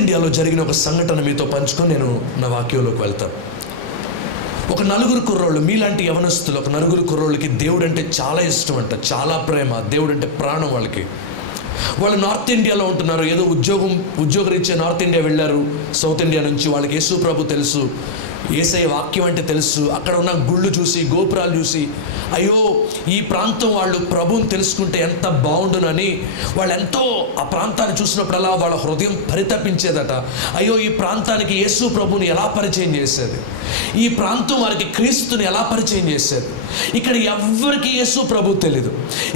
ఇండియాలో జరిగిన ఒక సంఘటన మీతో పంచుకొని నేను నా వాక్యంలోకి వెళ్తాను. ఒక నలుగురు కుర్రోళ్ళు, మీలాంటి యవనస్తులు, ఒక నలుగురు కుర్రోళ్ళకి దేవుడు అంటే చాలా ఇష్టం అంట, చాలా ప్రేమ, దేవుడు అంటే ప్రాణం వాళ్ళకి. వాళ్ళు నార్త్ ఇండియాలో ఉంటున్నారు, ఏదో ఉద్యోగరీత్యా నార్త్ ఇండియా వెళ్ళారు సౌత్ ఇండియా నుంచి. వాళ్ళకి యేసు ప్రభు తెలుసు, యేసయ్య వాక్యం అంటే తెలుసు. అక్కడ ఉన్న గుళ్ళు చూసి, గోపురాలు చూసి, అయ్యో ఈ ప్రాంతం వాళ్ళు ప్రభువుని తెలుసుకుంటే ఎంత బాగుండునని వాళ్ళు ఎంతో ఆ ప్రాంతాన్ని చూసినప్పుడల్లా వాళ్ళ హృదయం పరితపించేదట. అయ్యో ఈ ప్రాంతానికి యేసు ప్రభుని ఎలా పరిచయం చేసేది, ఈ ప్రాంతం వారికి క్రీస్తుని ఎలా పరిచయం చేసేది. ఇక్కడ ఎవ్వరికి యేసు ప్రభు తెలీదు,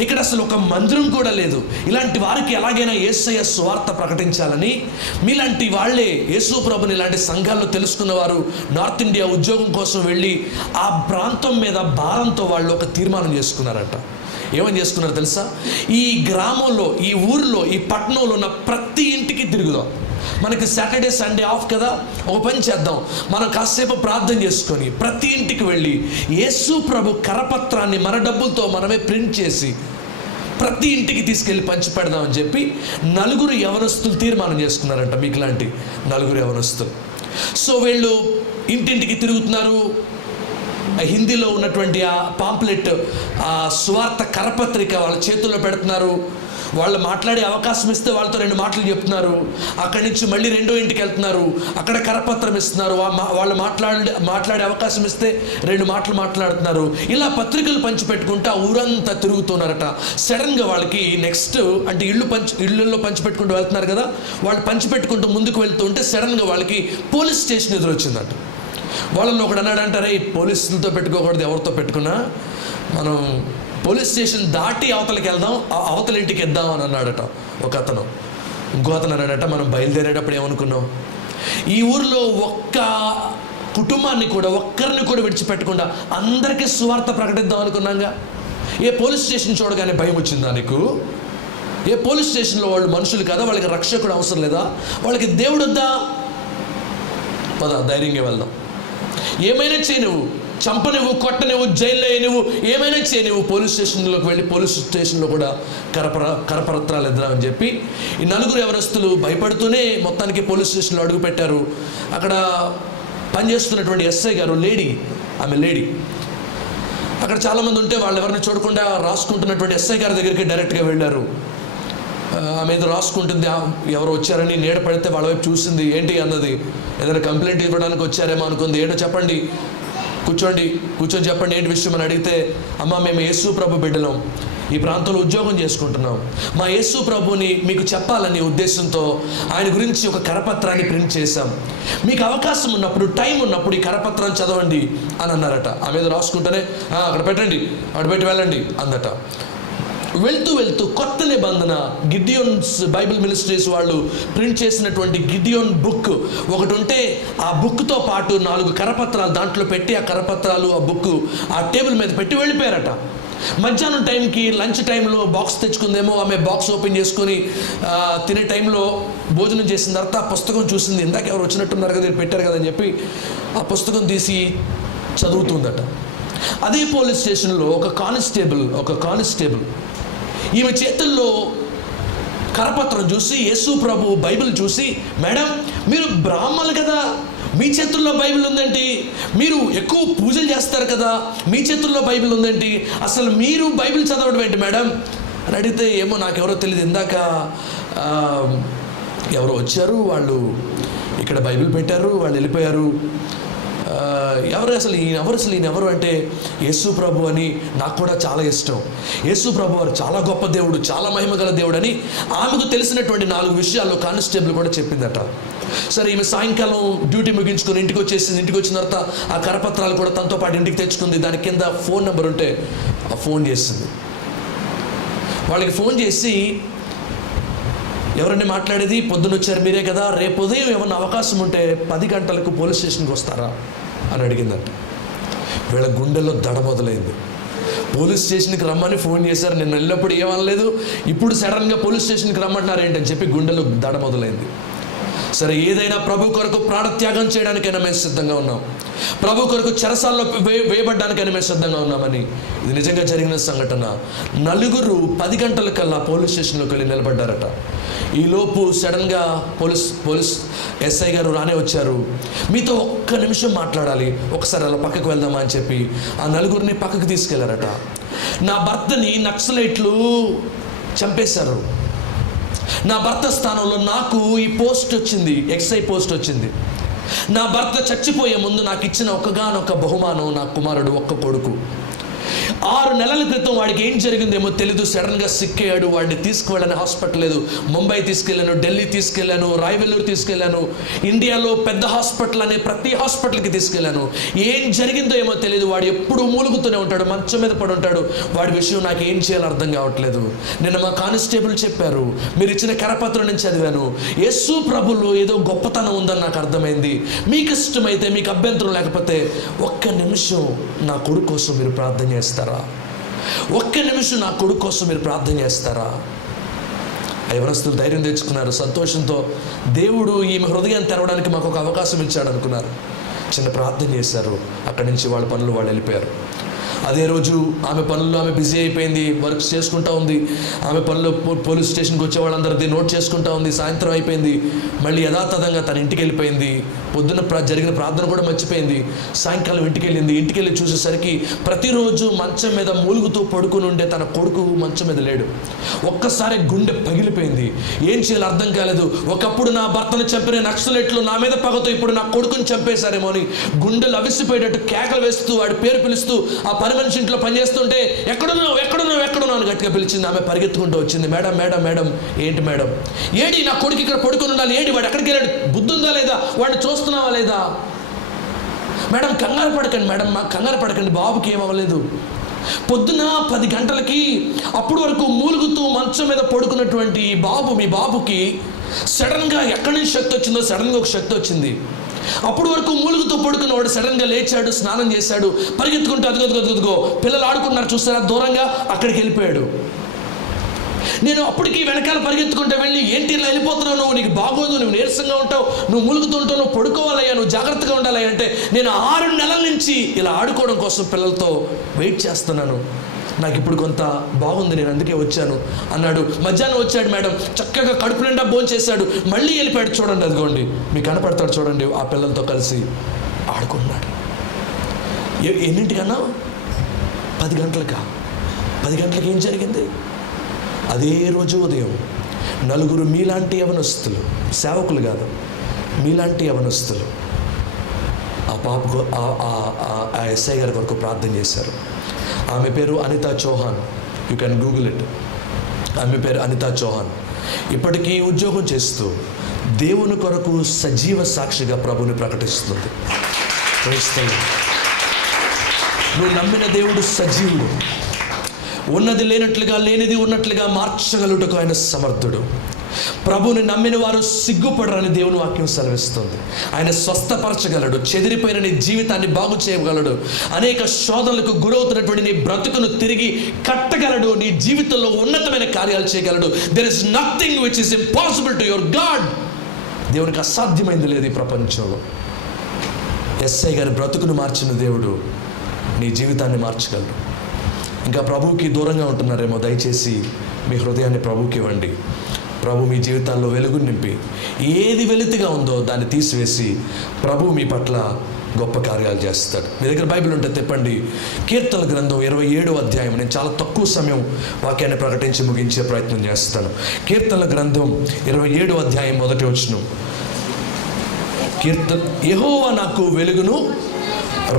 ఇక్కడ అసలు ఒక మందిరం కూడా లేదు. ఇలాంటి వారికి ఎలాగైనా యేసయ్య సువార్త ప్రకటించాలని మీలాంటి వాళ్ళే యేసు ప్రభుని ఇలాంటి సంఘాల్లో తెలుసుకున్న వారు నార్త్ ఇండియా ఉద్యోగం కోసం వెళ్ళి ఆ ప్రాంతం మీద భారంతో వాళ్ళు ఒక తీర్మానం చేసుకున్నారట. ఏమని చేసుకున్నారో తెలుసా? ఈ గ్రామంలో, ఈ ఊరిలో, ఈ పట్టణంలో ఉన్న ప్రతి ఇంటికి తిరుగుదాం. మనకి సాటర్డే సండే ఆఫ్ కదా, ఒక పని చేద్దాం, మనం కాసేపు ప్రార్థన చేసుకొని ప్రతి ఇంటికి వెళ్ళి యేసు ప్రభు కరపత్రాన్ని మన డబ్బులతో మనమే ప్రింట్ చేసి ప్రతి ఇంటికి తీసుకెళ్ళి పంచిపెడదామని చెప్పి నలుగురు యవనస్తులు తీర్మానం చేసుకున్నారంట. మీకు లాంటి నలుగురు యవనస్తులు. సో వీళ్ళు ఇంటింటికి తిరుగుతున్నారు. హిందీలో ఉన్నటువంటి ఆ పాంప్లెట్, ఆ సువార్త కరపత్రిక వాళ్ళ చేతుల్లో పెడుతున్నారు. వాళ్ళు మాట్లాడే అవకాశం ఇస్తే వాళ్ళతో 2 మాటలు చెప్తున్నారు. అక్కడి నుంచి మళ్ళీ రెండో ఇంటికి వెళ్తున్నారు, అక్కడ కరపత్రం ఇస్తున్నారు. వాళ్ళు మాట్లాడే అవకాశం ఇస్తే 2 మాటలు మాట్లాడుతున్నారు. ఇలా పత్రికలు పంచిపెట్టుకుంటూ ఆ ఊరంతా తిరుగుతున్నారట. సడన్గా వాళ్ళకి నెక్స్ట్ అంటే ఇళ్ళల్లో పంచిపెట్టుకుంటూ వెళ్తున్నారు కదా, వాళ్ళు పంచిపెట్టుకుంటూ ముందుకు వెళ్తూ ఉంటే సడన్గా వాళ్ళకి పోలీస్ స్టేషన్ ఎదురొచ్చిందట. వాళ్ళలో ఒకడు అన్నాడంటారే, పోలీసులతో పెట్టుకోకూడదు, ఎవరితో పెట్టుకున్నా మనం పోలీస్ స్టేషన్ దాటి అవతలకి వెళ్దాం, అవతల ఇంటికి వెళ్దాం అని అన్నాడట ఒక అతను. ఇంకో అతను అన్నాడట, మనం బయలుదేరేటప్పుడు ఏమనుకున్నాం, ఈ ఊరిలో ఒక్క కుటుంబాన్ని కూడా, ఒక్కరిని కూడా విడిచిపెట్టకుండా అందరికీ సువార్త ప్రకటిద్దాం అనుకున్నాగా. ఏ పోలీస్ స్టేషన్ చూడగానే భయం వచ్చిందా నీకు? ఏ పోలీస్ స్టేషన్లో వాళ్ళు మనుషులు కదా, వాళ్ళకి రక్షకుడు అవసరం లేదా, వాళ్ళకి దేవుడు వద్దా? పద ధైర్యంగా వెళ్దాం. ఏమైనా చేయి, నువ్వు చంపనివ్వు, కొట్టనివ్వు, జైల్లో నువ్వు ఏమైనా చేయి, నువ్వు పోలీస్ స్టేషన్లోకి వెళ్ళి పోలీస్ స్టేషన్లో కూడా కరపత్రాలు ఇద్దామని చెప్పి ఈ నలుగురు యవనస్తులు భయపడుతూనే మొత్తానికి పోలీస్ స్టేషన్లో అడుగు పెట్టారు. అక్కడ పనిచేస్తున్నటువంటి ఎస్ఐ గారు, ఆమె లేడీ, అక్కడ చాలామంది ఉంటే వాళ్ళు ఎవరిని చూడకుండా రాసుకుంటున్నటువంటి ఎస్ఐ గారి దగ్గరికి డైరెక్ట్గా వెళ్ళారు. ఆమె ఏదో రాసుకుంటుంది, ఎవరు వచ్చారని నీడ పడితే వాళ్ళ వైపు చూసింది. ఏంటి అన్నది, ఏదైనా కంప్లైంట్ ఇవ్వడానికి వచ్చారేమో అనుకుంది. ఏంటో చెప్పండి, కూర్చొని చెప్పండి, ఏంటి విషయం అని అడిగితే, అమ్మ మేము యేసు ప్రభు బిడ్డలం, ఈ ప్రాంతంలో ఉద్యోగం చేసుకుంటున్నాం, మా యేసు ప్రభుని మీకు చెప్పాలని ఉద్దేశంతో ఆయన గురించి ఒక కరపత్రాన్ని ప్రింట్ చేశాం, మీకు అవకాశం ఉన్నప్పుడు, టైం ఉన్నప్పుడు ఈ కరపత్రాన్ని చదవండి అని అన్నారట. ఆమె ఏదో రాసుకుంటేనే అక్కడ పెట్టండి, అక్కడ పెట్టి వెళ్ళండి అందట. వెళ్తూ కొత్త నిబంధన గిడియోన్స్ బైబిల్ మినిస్ట్రీస్ వాళ్ళు ప్రింట్ చేసినటువంటి గిడియోన్ బుక్ ఒకటి ఉంటే ఆ బుక్తో పాటు 4 కరపత్రాలు దాంట్లో పెట్టి, ఆ కరపత్రాలు, ఆ బుక్ ఆ టేబుల్ మీద పెట్టి వెళ్ళిపోయారట. మధ్యాహ్నం టైంకి, లంచ్ టైంలో బాక్స్ తెచ్చుకుందేమో, ఆమె బాక్స్ ఓపెన్ చేసుకొని తినే టైంలో భోజనం చేసిన తర్వాత ఆ పుస్తకం చూసింది. ఇందాక ఎవరు వచ్చినట్టున్నారు కదా, పెట్టారు కదా అని చెప్పి ఆ పుస్తకం తీసి చదువుతుందట. అదే పోలీస్ స్టేషన్లో ఒక కానిస్టేబుల్ ఈమె చేతుల్లో కరపత్రం చూసి, యేసు ప్రభు బైబిల్ చూసి, మేడం మీరు బ్రాహ్మణులు కదా, మీ చేతుల్లో బైబిల్ ఉందేంటి, మీరు ఎక్కువ పూజలు చేస్తారు కదా, మీ చేతుల్లో బైబిల్ ఉందేంటి, అసలు మీరు బైబిల్ చదవడం ఏంటి మేడం అని అడిగితే, ఏమో నాకెవరో తెలియదు, ఇందాక ఎవరో వచ్చారు, వాళ్ళు ఇక్కడ బైబిల్ పెట్టారు, వాళ్ళు వెళ్ళిపోయారు, ఈయన ఎవరు అంటే యేసు ప్రభు అని నాకు కూడా చాలా ఇష్టం, యేసు ప్రభు వారు చాలా గొప్ప దేవుడు, చాలా మహిమగల దేవుడు అని ఆమెకు తెలిసినటువంటి 4 విషయాలు కానిస్టేబుల్ కూడా చెప్పిందట. సరే, ఈమె సాయంకాలం డ్యూటీ ముగించుకొని ఇంటికి వచ్చిన తర్వాత ఆ కరపత్రాలు కూడా తనతో పాటు ఇంటికి తెచ్చుకుంది. దాని కింద ఫోన్ నెంబర్ ఉంటే ఆ ఫోన్ చేసింది. వాళ్ళకి ఫోన్ చేసి, ఎవరండి మాట్లాడేది, పొద్దున్న వచ్చారు మీరే కదా, రేపు ఉదయం ఏమన్నా అవకాశం ఉంటే 10 గంటలకు పోలీస్ స్టేషన్కి వస్తారా అని అడిగిందంట. వీళ్ళ గుండెల్లో దడ మొదలైంది. పోలీస్ స్టేషన్కి రమ్మని ఫోన్ చేశారు, నేను వెళ్ళినప్పుడు ఏమనలేదు, ఇప్పుడు సడన్గా పోలీస్ స్టేషన్కి రమ్మంటున్నారు ఏంటని చెప్పి గుండెలో దడ మొదలైంది. సరే, ఏదైనా ప్రభు కొరకు ప్రాణత్యాగం చేయడానికైనా మేము సిద్ధంగా ఉన్నాం, ప్రభు కొరకు చెరసాల్లో వేయబడ్డానికైనా మేము సిద్ధంగా ఉన్నామని. ఇది నిజంగా జరిగిన సంఘటన. నలుగురు 10 గంటలకల్లా పోలీస్ స్టేషన్లోకి వెళ్ళి నిలబడ్డారట. ఈలోపు సడన్గా పోలీస్ ఎస్ఐ గారు రానే వచ్చారు. మీతో ఒక్క నిమిషం మాట్లాడాలి, ఒకసారి అలా పక్కకు వెళ్దామా అని చెప్పి ఆ నలుగురిని పక్కకు తీసుకెళ్లారట. నా భర్తని నక్సలైట్లు చంపేశారు, నా భర్త స్థానంలో నాకు ఈ పోస్ట్ వచ్చింది, ఎక్స్ఐ పోస్ట్ వచ్చింది. నా భర్త చచ్చిపోయే ముందు నాకు ఇచ్చిన ఒక్కగానొక్క బహుమానం నా కుమారుడు, ఒక్క కొడుకు. 6 నెలల క్రితం వాడికి ఏం జరిగిందేమో తెలీదు, సడన్గా సిక్ అయ్యాడు. వాడిని తీసుకువెళ్ళని హాస్పిటల్ లేదు. ముంబై తీసుకెళ్ళాను, ఢిల్లీ తీసుకెళ్ళాను, రాయవెల్లూరు తీసుకెళ్ళాను, ఇండియాలో పెద్ద హాస్పిటల్ అనే ప్రతి హాస్పిటల్కి తీసుకెళ్ళాను. ఏం జరిగిందో ఏమో తెలియదు. వాడు ఎప్పుడు మూలుగుతూనే ఉంటాడు, మంచం మీద పడి ఉంటాడు. వాడి విషయం నాకు ఏం చేయాలో అర్థం కావట్లేదు. నిన్న మా కానిస్టేబుల్ చెప్పారు, మీరు ఇచ్చిన కరపత్రం నుంచి చదివాను, యేసు ప్రభులో ఏదో గొప్పతనం ఉందని నాకు అర్థమైంది. మీకు ఇష్టమైతే, మీకు అభ్యంతరం లేకపోతే ఒక్క నిమిషం నా కొడుకు కోసం మీరు ప్రార్థన చేస్తారా? ఒక్క నిమిషం నా కొడుకు కోసం మీరు ప్రార్థన చేస్తారా? యవనస్తులు ధైర్యం తెచ్చుకున్నారు. సంతోషంతో దేవుడు ఈమె హృదయాన్ని తెరవడానికి మాకు ఒక అవకాశం ఇచ్చాడు అనుకున్నారు. చిన్న ప్రార్థన చేశారు. అక్కడి నుంచి వాళ్ళ పనులు వాళ్ళు వెళ్ళిపోయారు. అదే రోజు ఆమె పనుల్లో ఆమె బిజీ అయిపోయింది, వర్క్స్ చేసుకుంటా ఉంది. ఆమె పనులు పోలీస్ స్టేషన్కి వచ్చే వాళ్ళందరిది నోట్ చేసుకుంటా ఉంది. సాయంత్రం అయిపోయింది, మళ్ళీ యథాతథంగా తన ఇంటికి వెళ్ళిపోయింది. పొద్దున్న జరిగిన ప్రార్థన కూడా మర్చిపోయింది. సాయంకాలం ఇంటికి వెళ్ళింది. ఇంటికి వెళ్ళి చూసేసరికి ప్రతిరోజు మంచం మీద మూలుగుతూ పడుకుని ఉండే తన కొడుకు మంచం మీద లేడు. ఒక్కసారి గుండె పగిలిపోయింది. ఏం చేయాలో అర్థం కాలేదు. ఒకప్పుడు నా భర్తను చంపిన నక్సలైట్లు నా మీద పగతో ఇప్పుడు నా కొడుకుని చంపేశారేమో అని గుండెలు అవిసిపోయేటట్టు కేకలు వేస్తూ వాడి పేరు పిలుస్తూ ఆ పని మనిషి ఇంట్లో పనిచేస్తుంటే ఎక్కడున్నావు ఎక్కడున్నావు ఎక్కడున్నావు అని గట్టిగా పిలిచింది. ఆమె పరిగెత్తుకుంటూ వచ్చింది. Madam madam madam. ఏంటి మేడం? ఏడి నా కొడుకు ఇక్కడ పడుకుని ఉండాలి, ఏడి వాడు ఎక్కడికి వెళ్ళాడు, బుద్ధి ఉందా లేదా, వాడిని చూస్తున్నావా లేదా? మేడం కంగారు పడకండి మేడం, మాకు కంగారు పడకండి, బాబుకి ఏం అవ్వలేదు. పొద్దున 10 గంటలకి అప్పుడు వరకు మూలుగుతూ మంచం మీద పడుకున్నటువంటి మీ బాబుకి సడన్గా ఎక్కడి నుంచి శక్తి వచ్చిందో, సడన్గా ఒక శక్తి వచ్చింది. అప్పుడు వరకు మూలుగుతూ పడుకున్నవాడు సడన్గా లేచాడు, స్నానం చేశాడు, పరిగెత్తుకుంటూ అదిగో పిల్లలు ఆడుకున్నారు చూస్తారా దూరంగా, అక్కడికి వెళ్ళిపోయాడు. నేను అప్పటికి వెనకాల పరిగెత్తుకుంటూ వెళ్ళి, ఏంటి ఇలా వెళ్ళిపోతున్నావు, నువ్వు నీకు బాగోదు, నువ్వు నీరసంగా ఉంటావు, నువ్వు మూలుగుతుంటావు, నువ్వు పడుకోవాలయ్యా, నువ్వు జాగ్రత్తగా ఉండాలి అంటే, నేను 6 నెలల నుంచి ఇలా ఆడుకోవడం కోసం పిల్లలతో వెయిట్ చేస్తున్నాను, నాకు ఇప్పుడు కొంత బాగుంది, నేను అందుకే వచ్చాను అన్నాడు. మధ్యాహ్నం వచ్చాడు మేడం, చక్కగా కడుపు నిండా భోంచేశాడు, మళ్ళీ వెళ్ళిపోయాడు. చూడండి, అదిగోండి మీకు కనపడతాడు చూడండి, ఆ పిల్లలతో కలిసి ఆడుకున్నాడు. ఎన్నింటికన్నా? 10 గంటలకా? 10 గంటలకి ఏం జరిగింది? అదే రోజు ఉదయం 4 మీలాంటి యవనస్తులు, సేవకులు కాదు, మీలాంటి యవనస్తులు ఆ పాపకు ఆ ఎస్ఐ గారి కొరకు ప్రార్థన చేశారు. ఆమె పేరు Anita Chauhan, you can Google it. ఆమె పేరు అనితా చౌహాన్. ఇప్పటికీ ఉద్యోగం చేస్తూ దేవుని కొరకు సజీవ సాక్షిగా ప్రభుని ప్రకటిస్తుంది. నువ్వు నమ్మిన దేవుడు సజీవుడు, ఉన్నది లేనట్లుగా లేనిది ఉన్నట్లుగా మార్చగలుగుటకు ఆయన సమర్థుడు. ప్రభుని నమ్మిన వారు సిగ్గుపడరని దేవుని వాక్యం సెలవిస్తుంది. ఆయన స్వస్థపరచగలడు, చెదిరిపోయిన నీ జీవితాన్ని బాగు చేయగలడు, అనేక శోధనలకు గురవుతున్నటువంటి నీ బ్రతుకును తిరిగి కట్టగలడు, నీ జీవితంలో ఉన్నతమైన కార్యాలు చేయగలడు. There is nothing which is impossible to your God. దేవునికి అసాధ్యమైంది లేదు ఈ ప్రపంచంలో. ఎస్ఐ గారి బ్రతుకును మార్చిన దేవుడు నీ జీవితాన్ని మార్చగలడు. ఇంకా ప్రభువుకి దూరంగా ఉంటున్నారేమో, దయచేసి మీ హృదయాన్ని ప్రభువుకి ఇవ్వండి. ప్రభు మీ జీవితాల్లో వెలుగు నింపి ఏది వెలితిగా ఉందో దాన్ని తీసివేసి ప్రభు మీ పట్ల గొప్ప కార్యాలు చేస్తాడు. మీ దగ్గర బైబిల్ ఉంటే తిప్పండి. కీర్తనల గ్రంథం 27వ అధ్యాయం. నేను చాలా తక్కువ సమయం వాక్యాన్ని ప్రకటించి ముగించే ప్రయత్నం చేస్తాను. కీర్తనల గ్రంథం 27వ అధ్యాయం 1వ వచనం. యెహోవా నాకు వెలుగును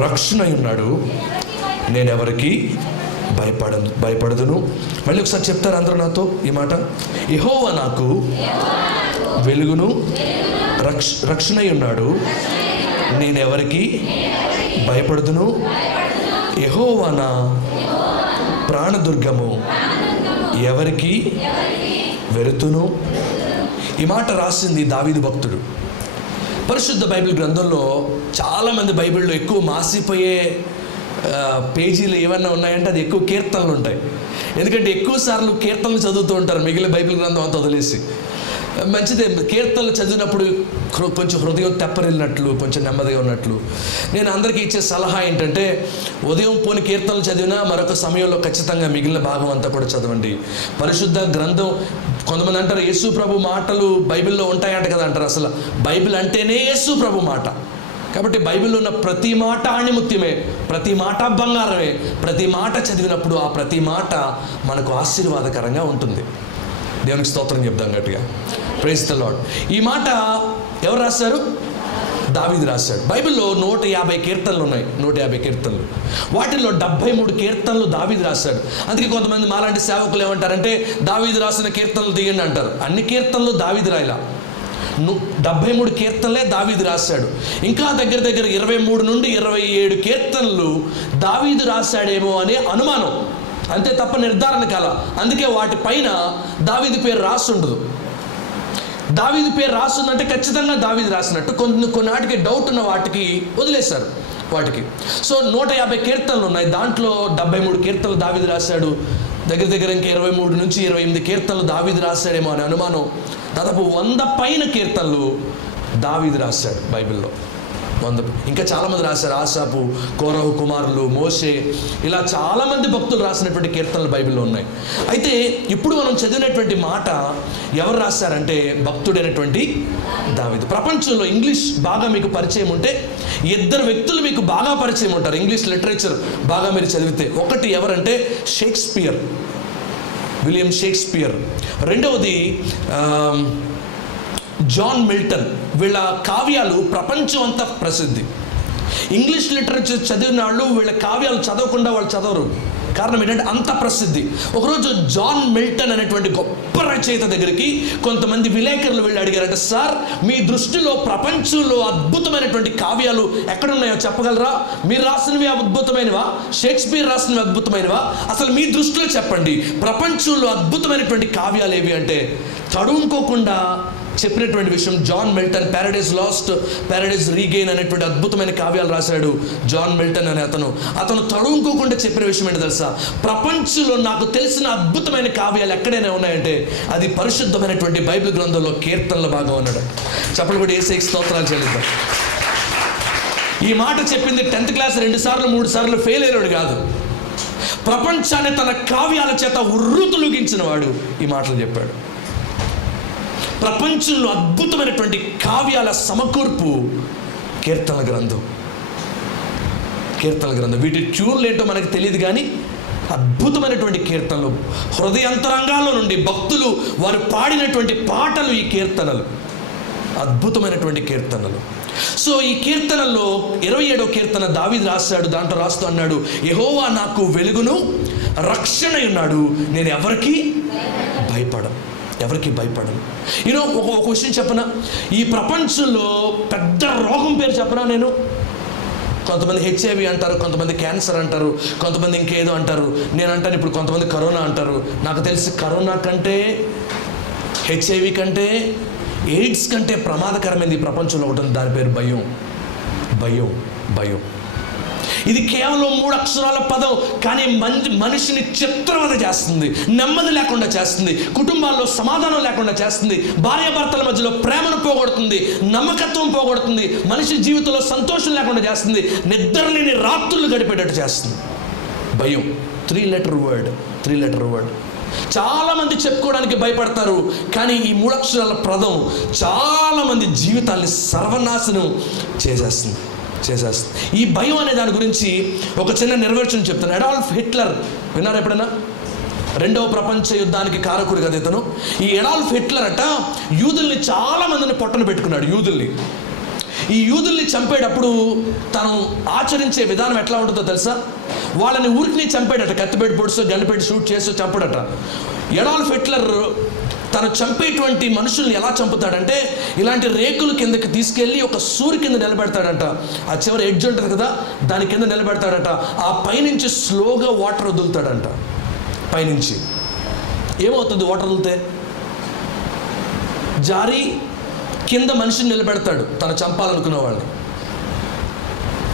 రక్షణ ఉన్నాడు, నేనెవరికి భయపడదును. మళ్ళీ ఒకసారి చెప్తారు అందరూ నాతో ఈ మాట. యెహోవా నాకు వెలుగును రక్షణ ఉన్నాడు, నేనెవరికి భయపడదును. యెహోవా నా ప్రాణదుర్గము, ఎవరికి వెరుతును. ఈ మాట రాసింది దావీదు భక్తుడు. పరిశుద్ధ బైబిల్ గ్రంథంలో చాలామంది బైబిల్లో ఎక్కువ మాసిపోయే పేజీలు ఏమన్నా ఉన్నాయంటే అది ఎక్కువ కీర్తనలు ఉంటాయి. ఎందుకంటే ఎక్కువ సార్లు కీర్తనలు చదువుతూ ఉంటారు, మిగిలిన బైబిల్ గ్రంథం అంతా వదిలేసి. మంచిదే. కీర్తనలు చదివినప్పుడు కొంచెం హృదయం తెప్పరిల్లినట్లు, కొంచెం నెమ్మదిగా ఉన్నట్లు. నేను అందరికీ ఇచ్చే సలహా ఏంటంటే, ఉదయం పోని కీర్తనలు చదివినా మరొక సమయంలో ఖచ్చితంగా మిగిలిన భాగం అంతా కూడా చదవండి. పరిశుద్ధ గ్రంథం, కొంతమంది అంటారు యేసు ప్రభు మాటలు బైబిల్లో ఉంటాయంట కదా అంటారు. అసలు బైబిల్ అంటేనే యేసు ప్రభు మాట. కాబట్టి బైబిల్లో ఉన్న ప్రతి మాట ఆణిముత్యమే, ప్రతి మాట బంగారమే. ప్రతి మాట చదివినప్పుడు ఆ ప్రతి మాట మనకు ఆశీర్వాదకరంగా ఉంటుంది. దేవునికి స్తోత్రం చెప్దాం గట్టిగా. Praise the Lord. ఈ మాట ఎవరు రాశారు? దావీదు రాశాడు. బైబిల్లో 150 కీర్తనలు ఉన్నాయి. 150 కీర్తనలు. వాటిల్లో 73 కీర్తనలు దావీదు రాశాడు. అందుకే కొంతమంది మాలాంటి సేవకులు ఏమంటారంటే, దావీదు రాసిన కీర్తనలు తీయండి అంటారు. అన్ని కీర్తనలు దావీదు రాయలా, 73 కీర్తనలే దావీదు రాశాడు. ఇంకా దగ్గర 23 నుండి 27 కీర్తనలు దావీదు రాశాడేమో అనే అనుమానం, అంతే తప్ప నిర్ధారణ కాల. అందుకే వాటి పైన దావీదు పేరు రాసుండదు. దావీదు పేరు రాస్తుందంటే ఖచ్చితంగా దావీదు రాసినట్టు. కొన్నాటికి డౌట్ ఉన్న వాటికి వదిలేశారు వాటికి. సో 150 కీర్తనలు ఉన్నాయి. దాంట్లో 73 కీర్తనలు దావీదు రాశాడు. దగ్గర ఇంకా 23 నుంచి 28 కీర్తనలు దావీదు రాశాడేమో అనే అనుమానం. దాదాపు 100 పైన కీర్తనలు దావీదు రాశాడు బైబిల్లో. 100. ఇంకా చాలామంది రాశారు. ఆసాపు, కోరహు కుమారులు, మోషే, ఇలా చాలామంది భక్తులు రాసినటువంటి కీర్తనలు బైబిల్లో ఉన్నాయి. అయితే ఇప్పుడు మనం చదివినటువంటి మాట ఎవరు రాశారంటే, భక్తుడైనటువంటి దావీదు. ప్రపంచంలో ఇంగ్లీష్ బాగా మీకు పరిచయం ఉంటే 2 వ్యక్తులు మీకు బాగా పరిచయం ఉంటారు. ఇంగ్లీష్ లిటరేచర్ బాగా మీరు చదివితే. ఒకటి ఎవరంటే షేక్స్పియర్, విలియం షేక్స్పియర్. రెండవది జాన్ మిల్టన్. వీళ్ళ కావ్యాలు ప్రపంచం అంతా ప్రసిద్ధి. ఇంగ్లీష్ లిటరేచర్ చదివిన వాళ్ళు వీళ్ళ కావ్యాలు చదవకుండా వాళ్ళు చదవరు. కారణం ఏంటంటే అంత ప్రసిద్ధి. ఒకరోజు జాన్ మిల్టన్ అనేటువంటి గొప్ప రచయిత దగ్గరికి కొంతమంది విలేకరులు వెళ్ళి అడిగారంటే, సార్ మీ దృష్టిలో ప్రపంచంలో అద్భుతమైనటువంటి కావ్యాలు ఎక్కడున్నాయో చెప్పగలరా? మీరు రాసినవి అద్భుతమైనవా? షేక్స్పియర్ రాసినవి అద్భుతమైనవా? అసలు మీ దృష్టిలో చెప్పండి, ప్రపంచంలో అద్భుతమైనటువంటి కావ్యాలు ఏవి అంటే, తడుముకోకుండా చెప్పినటువంటి విషయం John Milton. Paradise Lost, Paradise regain అనేటువంటి అద్భుతమైన కావ్యాలు రాశాడు జాన్ మిల్టన్ అనే అతను తడుముకోకుండా చెప్పిన విషయం ఏంటి తెలుసా? ప్రపంచంలో నాకు తెలిసిన అద్భుతమైన కావ్యాలు ఎక్కడైనా ఉన్నాయంటే అది పరిశుద్ధమైనటువంటి బైబిల్ గ్రంథంలో కీర్తనల భాగం అన్నాడు. చెప్పలు కూడా యేసయ్యకి స్తోత్రాలు చెల్లిద్దాం. ఈ మాట చెప్పింది 10th క్లాస్ 2 సార్లు 3 సార్లు ఫెయిల్ అయ్యాడు కాదు. ప్రపంచాన్ని తన కావ్యాల చేత ఉర్రూతలూగించిన వాడు ఈ మాటలు చెప్పాడు. ప్రపంచంలో అద్భుతమైనటువంటి కావ్యాల సమకూర్పు కీర్తనల గ్రంథం. కీర్తనల గ్రంథం. వీటి ట్యూన్లు ఏంటో మనకు తెలియదు కానీ అద్భుతమైనటువంటి కీర్తనలు, హృదయాంతరంగాల్లో నుండి భక్తులు వారు పాడినటువంటి పాటలు ఈ కీర్తనలు, అద్భుతమైనటువంటి కీర్తనలు. సో ఈ కీర్తనల్లో 27వ కీర్తన దావీదు రాశాడు. దాంట్లో రాస్తూ అన్నాడు, యెహోవా నాకు వెలుగును రక్షణ ఉన్నాడు, నేను ఎవరికి భయపడను. ఒక విషయం చెప్పనా? ఈ ప్రపంచంలో పెద్ద రోగం పేరు చెప్పనా నేను? కొంతమంది HIV అంటారు, కొంతమంది క్యాన్సర్ అంటారు, కొంతమంది ఇంకేదో అంటారు. నేను అంటాను ఇప్పుడు కొంతమంది కరోనా అంటారు. నాకు తెలిసి కరోనా కంటే, HIV కంటే, ఎయిడ్స్ కంటే ప్రమాదకరమైనది ఈ ప్రపంచంలో ఒకటి. దాని పేరు భయం. ఇది కేవలం 3 అక్షరాల పదం, కానీ మనిషిని చిత్రవద చేస్తుంది, నెమ్మది లేకుండా చేస్తుంది, కుటుంబాల్లో సమాధానం లేకుండా చేస్తుంది, భార్యాభర్తల మధ్యలో ప్రేమను పోగొడుతుంది, నమ్మకత్వం పోగొడుతుంది, మనిషి జీవితంలో సంతోషం లేకుండా చేస్తుంది, నిద్రలేని రాత్రులు గడిపేటట్టు చేస్తుంది. భయం. 3 letter word. చాలామంది చెప్పుకోవడానికి భయపడతారు, కానీ ఈ 3 అక్షరాల పదం చాలామంది జీవితాన్ని సర్వనాశనం చేసేస్తుంది. ఈ భయం అనే దాని గురించి ఒక చిన్న నిర్వచనం చెప్తాను. అడాల్ఫ్ హిట్లర్ విన్నారు ఎప్పుడైనా? 2వ ప్రపంచ యుద్ధానికి కారకుడు కదా ఇతను. ఈ అడాల్ఫ్ హిట్లర్ యూదుల్ని చాలా మందిని పొట్టన పెట్టుకున్నాడు. ఈ యూదుల్ని చంపేటప్పుడు తను ఆచరించే విధానం ఎట్లా ఉంటుందో తెలుసా? వాళ్ళని ఊరికి చంపేడట, కత్తిపెట్టి పొడుస్తూ గన్నుపెట్టి షూట్ చేస్తూ చంపడట. అడాల్ఫ్ హిట్లర్ తను చంపేటువంటి మనుషుల్ని ఎలా చంపుతాడంటే, ఇలాంటి రేకుల కిందకి తీసుకెళ్ళి ఒక సూరి కింద నిలబెడతాడంట. ఆ చివరి ఎడ్జ్ ఉంటుంది కదా, దాని కింద నిలబెడతాడట. ఆ పైనుంచి స్లోగా వాటర్ వదులుతాడంట. పైనుంచి ఏమవుతుంది? వాటర్ వదిలితే జారి కింద మనిషిని నిలబెడతాడు, తను చంపాలనుకున్న వాళ్ళని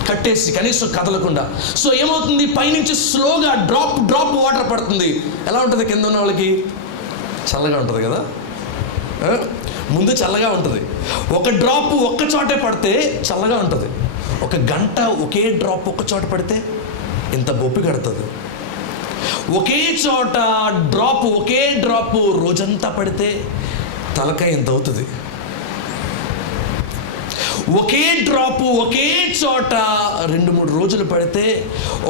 కట్టేసి కనీసం కదలకుండా. సో ఏమవుతుంది? పైనుంచి స్లోగా డ్రాప్ వాటర్ పడుతుంది. ఎలా ఉంటుంది? కింద ఉన్న వాళ్ళకి చల్లగా ఉంటుంది కదా. ముందు చల్లగా ఉంటుంది. ఒక డ్రాప్ ఒక్క చోటే పడితే చల్లగా ఉంటుంది. ఒక గంట ఒకే డ్రాప్ ఒక్క చోట పడితే ఇంత బొప్పి కడుతుంది. ఒకే చోట ఒకే డ్రాప్ రోజంతా పడితే తలకాయ ఇంత అవుతుంది. ఒకే డ్రాపు ఒకే చోట 2-3 రోజులు పడితే,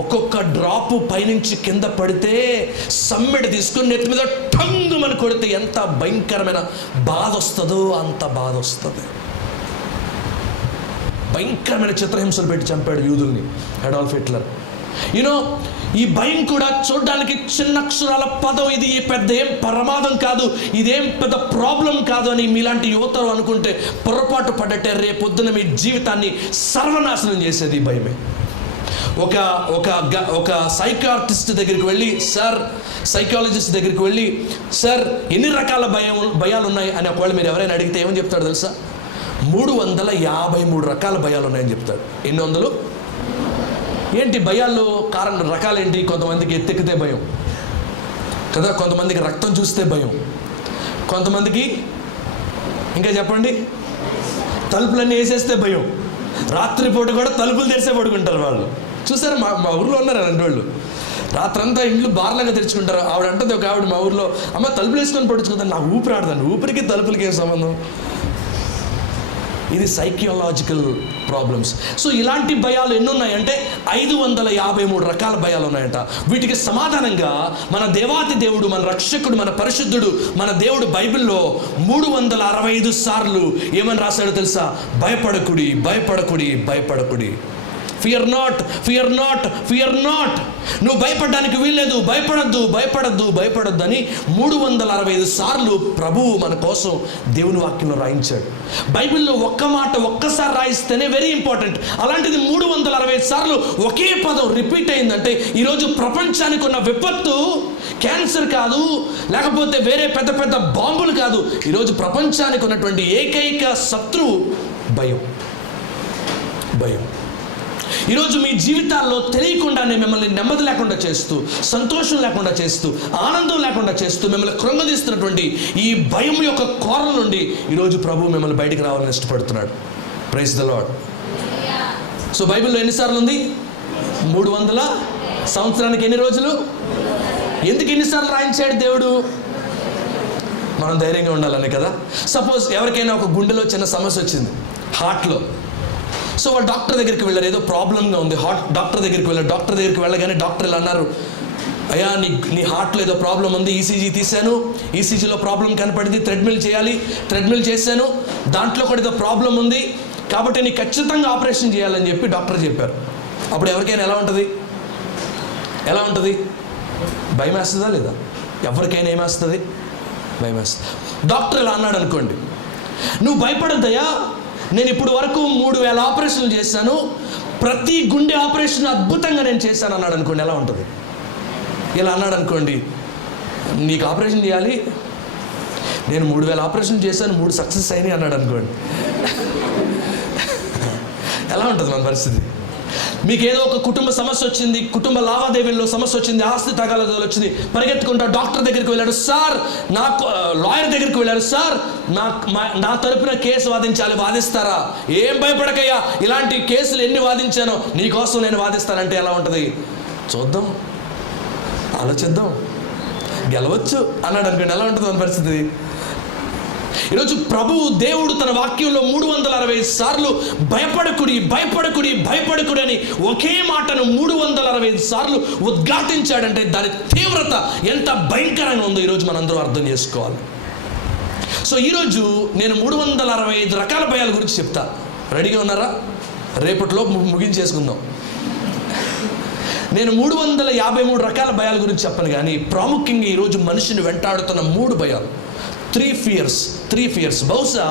ఒక్కొక్క డ్రాపు పైనుంచి కింద పడితే సమ్మెడ తీసుకుని నెత్తి మీద టంగుమని కొడితే ఎంత భయంకరమైన బాధ వస్తుందో అంత బాధ వస్తుంది. భయంకరమైన చిత్రహింసలు పెట్టి చంపాడు యూదుల్ని అడాల్ఫ్ హిట్లర్. ఈ భయం కూడా చూడడానికి చిన్న అక్షరాల పదం, ఇది పెద్ద ఏం ప్రమాదం కాదు, ఇదేం పెద్ద ప్రాబ్లం కాదు అని మీలాంటి యువతరు అనుకుంటే పొరపాటు పడ్డట్టే. రేపొద్దున మీ జీవితాన్ని సర్వనాశనం చేసేది ఈ భయమే. ఒక సైకాట్రిస్ట్ దగ్గరికి వెళ్ళి, సైకాలజిస్ట్ దగ్గరికి వెళ్ళి, సార్ ఎన్ని రకాల భయాలు ఉన్నాయి అని ఒకవేళ మీరు ఎవరైనా అడిగితే ఏమని చెప్తాడు తెలుసా? 353 రకాల భయాలు ఉన్నాయని చెప్తాడు. ఎన్ని వందలు? ఏంటి భయాల్లో రకాలేంటి? కొంతమందికి ఎత్తెక్కితే భయం కదా, కొంతమందికి రక్తం చూస్తే భయం, కొంతమందికి ఇంకా చెప్పండి తలుపులన్నీ వేసేస్తే భయం. రాత్రిపూట కూడా తలుపులు తెరిసే పడుకుంటారు వాళ్ళు. చూసారు, మా ఊర్లో ఉన్నారు 2 రోజులు రాత్రంతా ఇండ్లు బార్లాగా తెరుచుకుంటారు. ఆవిడ అంటది, ఒక ఆవిడ మా ఊర్లో, అమ్మ తలుపులు వేసుకొని పడుచుకుంటాను, నాకు ఊపిరి ఆడదాను. ఊపిరికి తలుపులకి ఏం సంబంధం? ఇది సైకియాలజికల్ ప్రాబ్లమ్స్. సో ఇలాంటి భయాలు ఎన్నున్నాయంటే 553 రకాల భయాలు ఉన్నాయంట. వీటికి సమాధానంగా మన దేవాతి దేవుడు, మన రక్షకుడు, మన పరిశుద్ధుడు, మన దేవుడు బైబిల్లో 365 సార్లు ఏమని రాశాడో తెలుసా? భయపడకుడి, భయపడకుడి, భయపడకుడి. Fear not, fear not, fear not. నువ్వు భయపడడానికి వీల్లేదు, భయపడద్దు, భయపడద్దు, భయపడద్దు అని 365 సార్లు ప్రభువు మన కోసం దేవుని వాక్యంలో రాయించాడు. బైబిల్లో ఒక్క మాట ఒక్కసారి రాయిస్తేనే వెరీ ఇంపార్టెంట్. అలాంటిది 365 సార్లు ఒకే పదం రిపీట్ అయిందంటే ఈరోజు ప్రపంచానికి ఉన్న విపత్తు క్యాన్సర్ కాదు, లేకపోతే వేరే పెద్ద పెద్ద బాంబులు కాదు. ఈరోజు ప్రపంచానికి ఉన్నటువంటి ఏకైక శత్రువు భయం. భయం ఈరోజు మీ జీవితాల్లో తెలియకుండానే మిమ్మల్ని నెమ్మది లేకుండా చేస్తూ, సంతోషం లేకుండా చేస్తూ, ఆనందం లేకుండా చేస్తూ, మిమ్మల్ని కృంగదీస్తున్నటువంటి ఈ భయం యొక్క కోరల నుండి ఈరోజు ప్రభు మిమ్మల్ని బయటికి రావాలని ఇష్టపడుతున్నాడు. Praise the lord. సో బైబిల్లో ఎన్నిసార్లు ఉంది? 300. సంవత్సరానికి ఎన్ని రోజులు? ఎందుకు ఎన్నిసార్లు రాయించాడు దేవుడు? మనం ధైర్యంగా ఉండాలని కదా. సపోజ్ ఎవరికైనా ఒక గుండెలో చిన్న సమస్య వచ్చింది, హార్ట్లో. సో వాళ్ళు డాక్టర్ దగ్గరికి వెళ్ళారు, ఏదో ప్రాబ్లంగా ఉంది, డాక్టర్ దగ్గరికి వెళ్ళారు. డాక్టర్ దగ్గరికి వెళ్ళగానే డాక్టర్ ఇలా అన్నారు, అయ్యా నీ హార్ట్లో ఏదో ప్రాబ్లం ఉంది, ఈసీజీ తీశాను, ఈసీజీలో ప్రాబ్లం కనపడింది, థ్రెడ్మిల్ చేయాలి, థ్రెడ్మిల్ చేశాను, దాంట్లో కూడా ఏదో ప్రాబ్లం ఉంది, కాబట్టి నీకు ఖచ్చితంగా ఆపరేషన్ చేయాలని చెప్పి డాక్టర్ చెప్పారు. అప్పుడు ఎవరికైనా ఎలా ఉంటుంది? ఎలా ఉంటుంది? భయం వేస్తుందా లేదా? ఎవరికైనా ఏమేస్తుంది? భయం వేస్తుంది. డాక్టర్ ఇలా అన్నాడు అనుకోండి, నువ్వు భయపడద్దయ్యా, నేను ఇప్పుడు వరకు 3000 ఆపరేషన్లు చేశాను, ప్రతి గుండె ఆపరేషన్ అద్భుతంగా నేను చేశాను అన్నాడు అనుకోండి, ఎలా ఉంటుంది? ఇలా అన్నాడు అనుకోండి, నీకు ఆపరేషన్ చేయాలి, నేను 3000 ఆపరేషన్ చేశాను, 3 సక్సెస్ అయినాయి అన్నాడు అనుకోండి, ఎలా ఉంటుంది మన పరిస్థితి? మీకు ఏదో ఒక కుటుంబ సమస్య వచ్చింది, కుటుంబ లావాదేవీల్లో సమస్య వచ్చింది, ఆస్తి తగాదాలు వచ్చింది, పరిగెత్తుకుంటా డాక్టర్ దగ్గరికి వెళ్ళాడు, సార్ నాకు లాయర్ దగ్గరికి వెళ్ళాడు, సార్ నా తరపున కేసు వాదిస్తారా? ఏం భయపడకయ్యా, ఇలాంటి కేసులు ఎన్ని వాదించానో నీకోసం నేను వాదిస్తానంటే ఎలా ఉంటుంది? చూద్దాం, ఆలోచిద్దాం, గెలవచ్చు అన్నాడు అనుకోండి, ఎలా ఉంటుంది మన పరిస్థితి? ఈరోజు ప్రభువు దేవుడు తన వాక్యంలో 365 సార్లు భయపడకుడి, భయపడకుడి, భయపడకుడి అని ఒకే మాటను 365 సార్లు ఉద్ఘాటించాడంటే దాని తీవ్రత ఎంత భయంకరంగా ఉందో ఈరోజు మనందరూ అర్థం చేసుకోవాలి. సో ఈరోజు నేను 365 రకాల భయాల గురించి చెప్తా. రెడీగా ఉన్నారా? రేపటిలో ముగించేసుకుందాం. నేను 353 రకాల భయాల గురించి చెప్పను, కానీ ప్రాముఖ్యంగా ఈరోజు మనిషిని వెంటాడుతున్న 3 భయాలు, 3 ఫియర్స్. బహుశా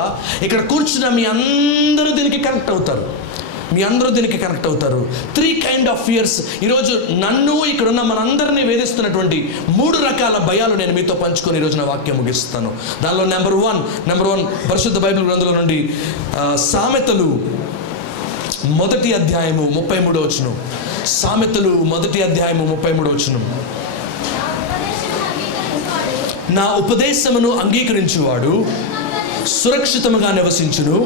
ఇక్కడ కూర్చున్న మీ అందరూ దీనికి కనెక్ట్ అవుతారు. 3 కైండ్ ఆఫ్ ఫియర్స్. ఈరోజు నన్ను, ఇక్కడున్న మనందరినీ వేధిస్తున్నటువంటి 3 రకాల భయాలు నేను మీతో పంచుకొని ఈరోజు నా వాక్యం ముగిస్తాను. దానిలో నెంబర్ వన్ పరిశుద్ధ బైబిల్ గ్రంథంలో నుండి సామెతలు 1వ అధ్యాయము 33వ వచనం. సామెతలు 1వ అధ్యాయము 33వ వచనం. నా ఉపదేశమును అంగీకరించువాడు సురక్షితముగా నివసించును.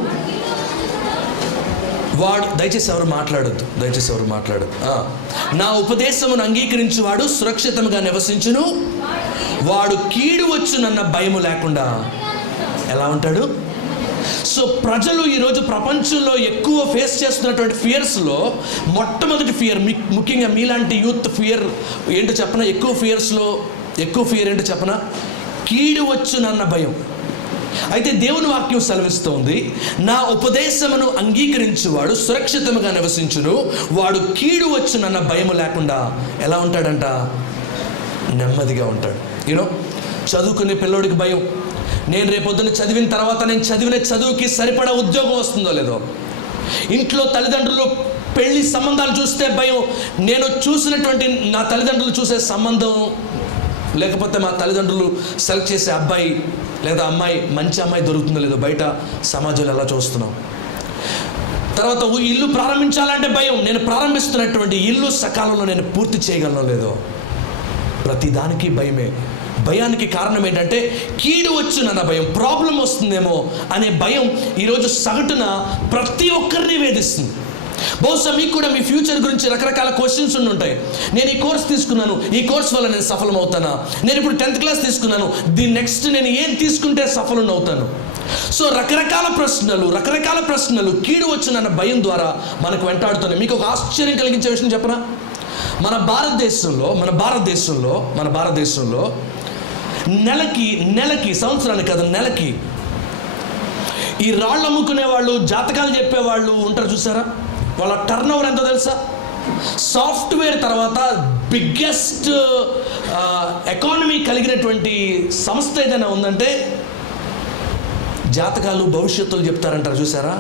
వాడు దయచేసి ఎవరు మాట్లాడొద్దు, నా ఉపదేశమును అంగీకరించువాడు సురక్షితంగా నివసించును. వాడు కీడు వచ్చునన్న భయము లేకుండా ఎలా ఉంటాడు? సో ప్రజలు ఈరోజు ప్రపంచంలో ఎక్కువ ఫేస్ చేస్తున్నటువంటి ఫియర్స్లో మొట్టమొదటి ఫియర్, ముఖ్యంగా మీలాంటి యూత్ ఫియర్ ఏంటో చెప్పనా? ఎక్కువ ఫియర్ ఏంటో చెప్పనా? కీడు వచ్చునన్న భయం. అయితే దేవుని వాక్యం సెలవిస్తోంది, నా ఉపదేశమును అంగీకరించువాడు సురక్షితముగా నివసించును. వాడు కీడు వచ్చునన్న భయము లేకుండా ఎలా ఉంటాడంట? నెమ్మదిగా ఉంటాడు. చదువుకునే పిల్లోడికి భయం, నేను రేపొద్దున చదివిన తర్వాత నేను చదివిన చదువుకి సరిపడా ఉద్యోగం వస్తుందో లేదో. ఇంట్లో తల్లిదండ్రులు పెళ్లి సంబంధాలు చూస్తే భయం, నేను చూసినటువంటి నా తల్లిదండ్రులు చూసే సంబంధం లేకపోతే మా తల్లిదండ్రులు సెలెక్ట్ చేసే అబ్బాయి లేదా అమ్మాయి మంచి అమ్మాయి దొరుకుతుందో లేదో బయట సమాజంలో ఎలా చూస్తున్నాం. తర్వాత ఇల్లు ప్రారంభించాలంటే భయం, నేను ప్రారంభిస్తున్నటువంటి ఇల్లు సకాలంలో నేను పూర్తి చేయగలను లేదో. ప్రతిదానికి భయమే. భయానికి కారణం ఏంటంటే కీడు వచ్చునన్న భయం, ప్రాబ్లం వస్తుందేమో అనే భయం ఈరోజు సగటున ప్రతి ఒక్కరిని వేధిస్తుంది. బహుశా మీకు కూడా మీ ఫ్యూచర్ గురించి రకరకాల క్వశ్చన్స్ ఉంటాయి. నేను ఈ కోర్స్ తీసుకున్నాను, ఈ కోర్స్ వల్ల నేను సఫలం అవుతానా? నేను ఇప్పుడు 10th క్లాస్ తీసుకున్నాను, దీని నెక్స్ట్ నేను ఏం తీసుకుంటే సఫలం అవుతాను? సో రకరకాల ప్రశ్నలు కీడు వచ్చునన్న భయం ద్వారా మనకు వెంటాడుతున్నాయి. మీకు ఒక ఆశ్చర్యం కలిగించే విషయం చెప్పనా? మన భారతదేశంలో నెలకి సంవత్సరానికి కాదు, నెలకి ఈ రాళ్ళు అమ్ముకునే వాళ్ళు, జాతకాలు చెప్పేవాళ్ళు ఉంటారు చూసారా, వాళ్ళ టర్న్ ఓవర్ ఎంతో తెలుసా? సాఫ్ట్వేర్ తర్వాత బిగ్గెస్ట్ ఎకానమీ కలిగినటువంటి సంస్థ ఏదైనా ఉందంటే జాతకాలు, భవిష్యత్తులు చెప్తారంటారు చూసారా.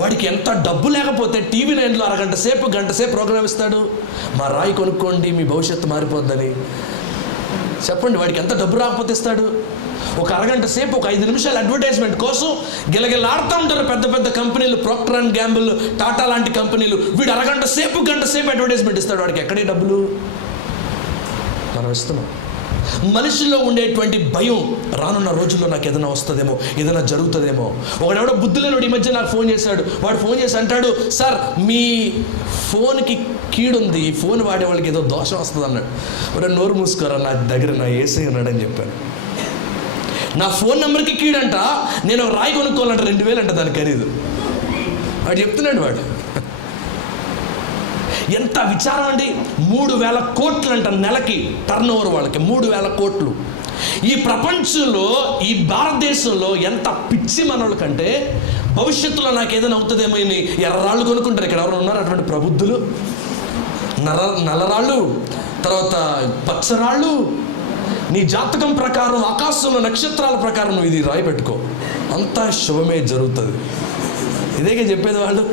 వాడికి ఎంత డబ్బు లేకపోతే టీవీ 9లో గంట సేపు ప్రోగ్రామ్ ఇస్తాడు. మా రాయి కొనుక్కోండి, మీ భవిష్యత్తు మారిపోద్దని. చెప్పండి, వాడికి ఎంత డబ్బు రాకపోతే ఇస్తాడు? ఒక అరగంట సేపు, ఒక 5 నిమిషాలు అడ్వర్టైజ్మెంట్ కోసం గిలగిలాడుతూ ఉంటారు పెద్ద కంపెనీలు, ప్రాక్టర్ అండ్ గ్యాంబుల్, టాటా లాంటి కంపెనీలు. వీడు గంట సేపు అడ్వర్టైజ్మెంట్ ఇస్తాడు. వాడికి ఎక్కడే డబ్బులు? మనం ఇస్తున్నాం. మనిషిలో ఉండేటువంటి భయం, రానున్న రోజుల్లో నాకు ఏదైనా వస్తుందేమో, ఏదైనా జరుగుతుందేమో. ఒకడెవడో బుద్ధులేనుడు ఈ మధ్య నాకు ఫోన్ చేశాడు. వాడు ఫోన్ చేసి అంటాడు, సార్ మీ ఫోన్కి కీడుంది, ఈ ఫోన్ వాడే వాళ్ళకి ఏదో దోషం వస్తుంది అన్నాడు. ఒక నోరు మూసుకోరా, నా దగ్గర నా ఏసై ఉన్నాడని చెప్పాను. నా ఫోన్ నెంబర్కి కీడంట, నేను రాయి కొనుక్కోవాలంట, 2000 అంట దాని ఖరీదు. వాడు చెప్తున్నాడు. వాడు ఎంత విచారం అండి. 3000 కోట్లు అంట నెలకి టర్న్ ఓవర్ వాళ్ళకి, 3000 కోట్లు. ఈ ప్రపంచంలో, ఈ భారతదేశంలో ఎంత పిచ్చి మనోళ్ళకంటే భవిష్యత్తులో నాకు ఏదైనా అవుతుందేమో అని ఎర్రరాళ్ళు కొనుక్కుంటారు. ఇక్కడ ఎవరు ఉన్నారు అటువంటి ప్రబుద్ధులు? నల్లరాళ్ళు, తర్వాత పచ్చరాళ్ళు. నీ జాతకం ప్రకారం, ఆకాశంలో నక్షత్రాల ప్రకారం నువ్వు ఇది రాయి పెట్టుకో, అంతా శుభమే జరుగుతుంది. ఇదేగా చెప్పేది వాళ్ళు.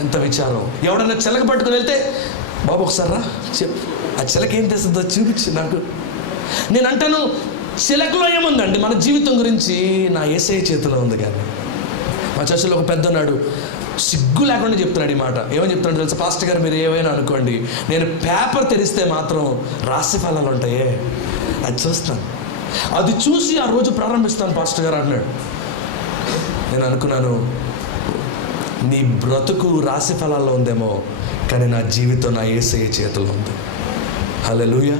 ఎంత విచారం. ఎవడన్నా చిలక పట్టుకుని వెళ్తే, బాబు ఒకసారి రా చెప్పు, ఆ చిలక ఏం తెస్తుందో చూపించి నాకు. నేను అంటాను, చిలకలో ఏముందండి? మన జీవితం గురించి నా యేసయ్య చేతిలో ఉంది. కానీ మా చర్చలో ఒక పెద్ద ఉన్నాడు, సిగ్గు లేకుండా చెప్తున్నాడు ఈ మాట. ఏమని చెప్తున్నాడు తెలుసా? పాస్టర్ గారు, మీరు ఏమైనా అనుకోండి, నేను పేపర్ తెరిస్తే మాత్రం రాశి ఫలాలు ఉంటాయే, అది చూస్తాను, అది చూసి ఆ రోజు ప్రారంభిస్తాను పాస్టర్ గారు అన్నాడు. నేను అనుకున్నాను, నీ బ్రతుకు రాశి ఫలాల్లో ఉందేమో, కానీ నా జీవితం నా యేసయ్య చేతిలో ఉంది. హల్లెలూయా.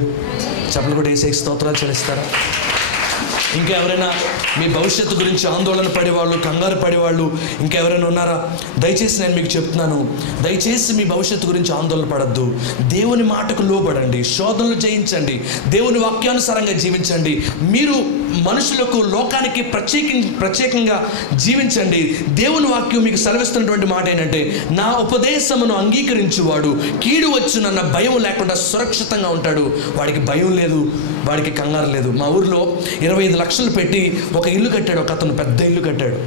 చెప్పలు కూడా యేసయ్యకి స్తోత్రాలు చెల్లిస్తారా? ఇంకా ఎవరైనా మీ భవిష్యత్తు గురించి ఆందోళన పడేవాళ్ళు, కంగారు పడేవాళ్ళు ఇంకా ఎవరైనా ఉన్నారా? దయచేసి నేను మీకు చెప్తున్నాను, దయచేసి మీ భవిష్యత్తు గురించి ఆందోళన పడద్దు. దేవుని మాటకు లోబడండి, శోధనలు జయించండి, దేవుని వాక్యానుసారంగా జీవించండి. మీరు మనుషులకు, లోకానికి ప్రత్యేకంగా జీవించండి. దేవుని వాక్యం మీకు సెలవిస్తున్నటువంటి మాట ఏంటంటే, నా ఉపదేశమును అంగీకరించువాడు కీడు వచ్చునన్న భయం లేకుండా సురక్షితంగా ఉంటాడు. వాడికి భయం లేదు, వాడికి కంగారు లేదు. మా ఊరిలో 25 లక్షలు పెట్టి ఒక ఇల్లు కట్టాడు. ఒక అతను పెద్ద ఇల్లు కట్టాడు,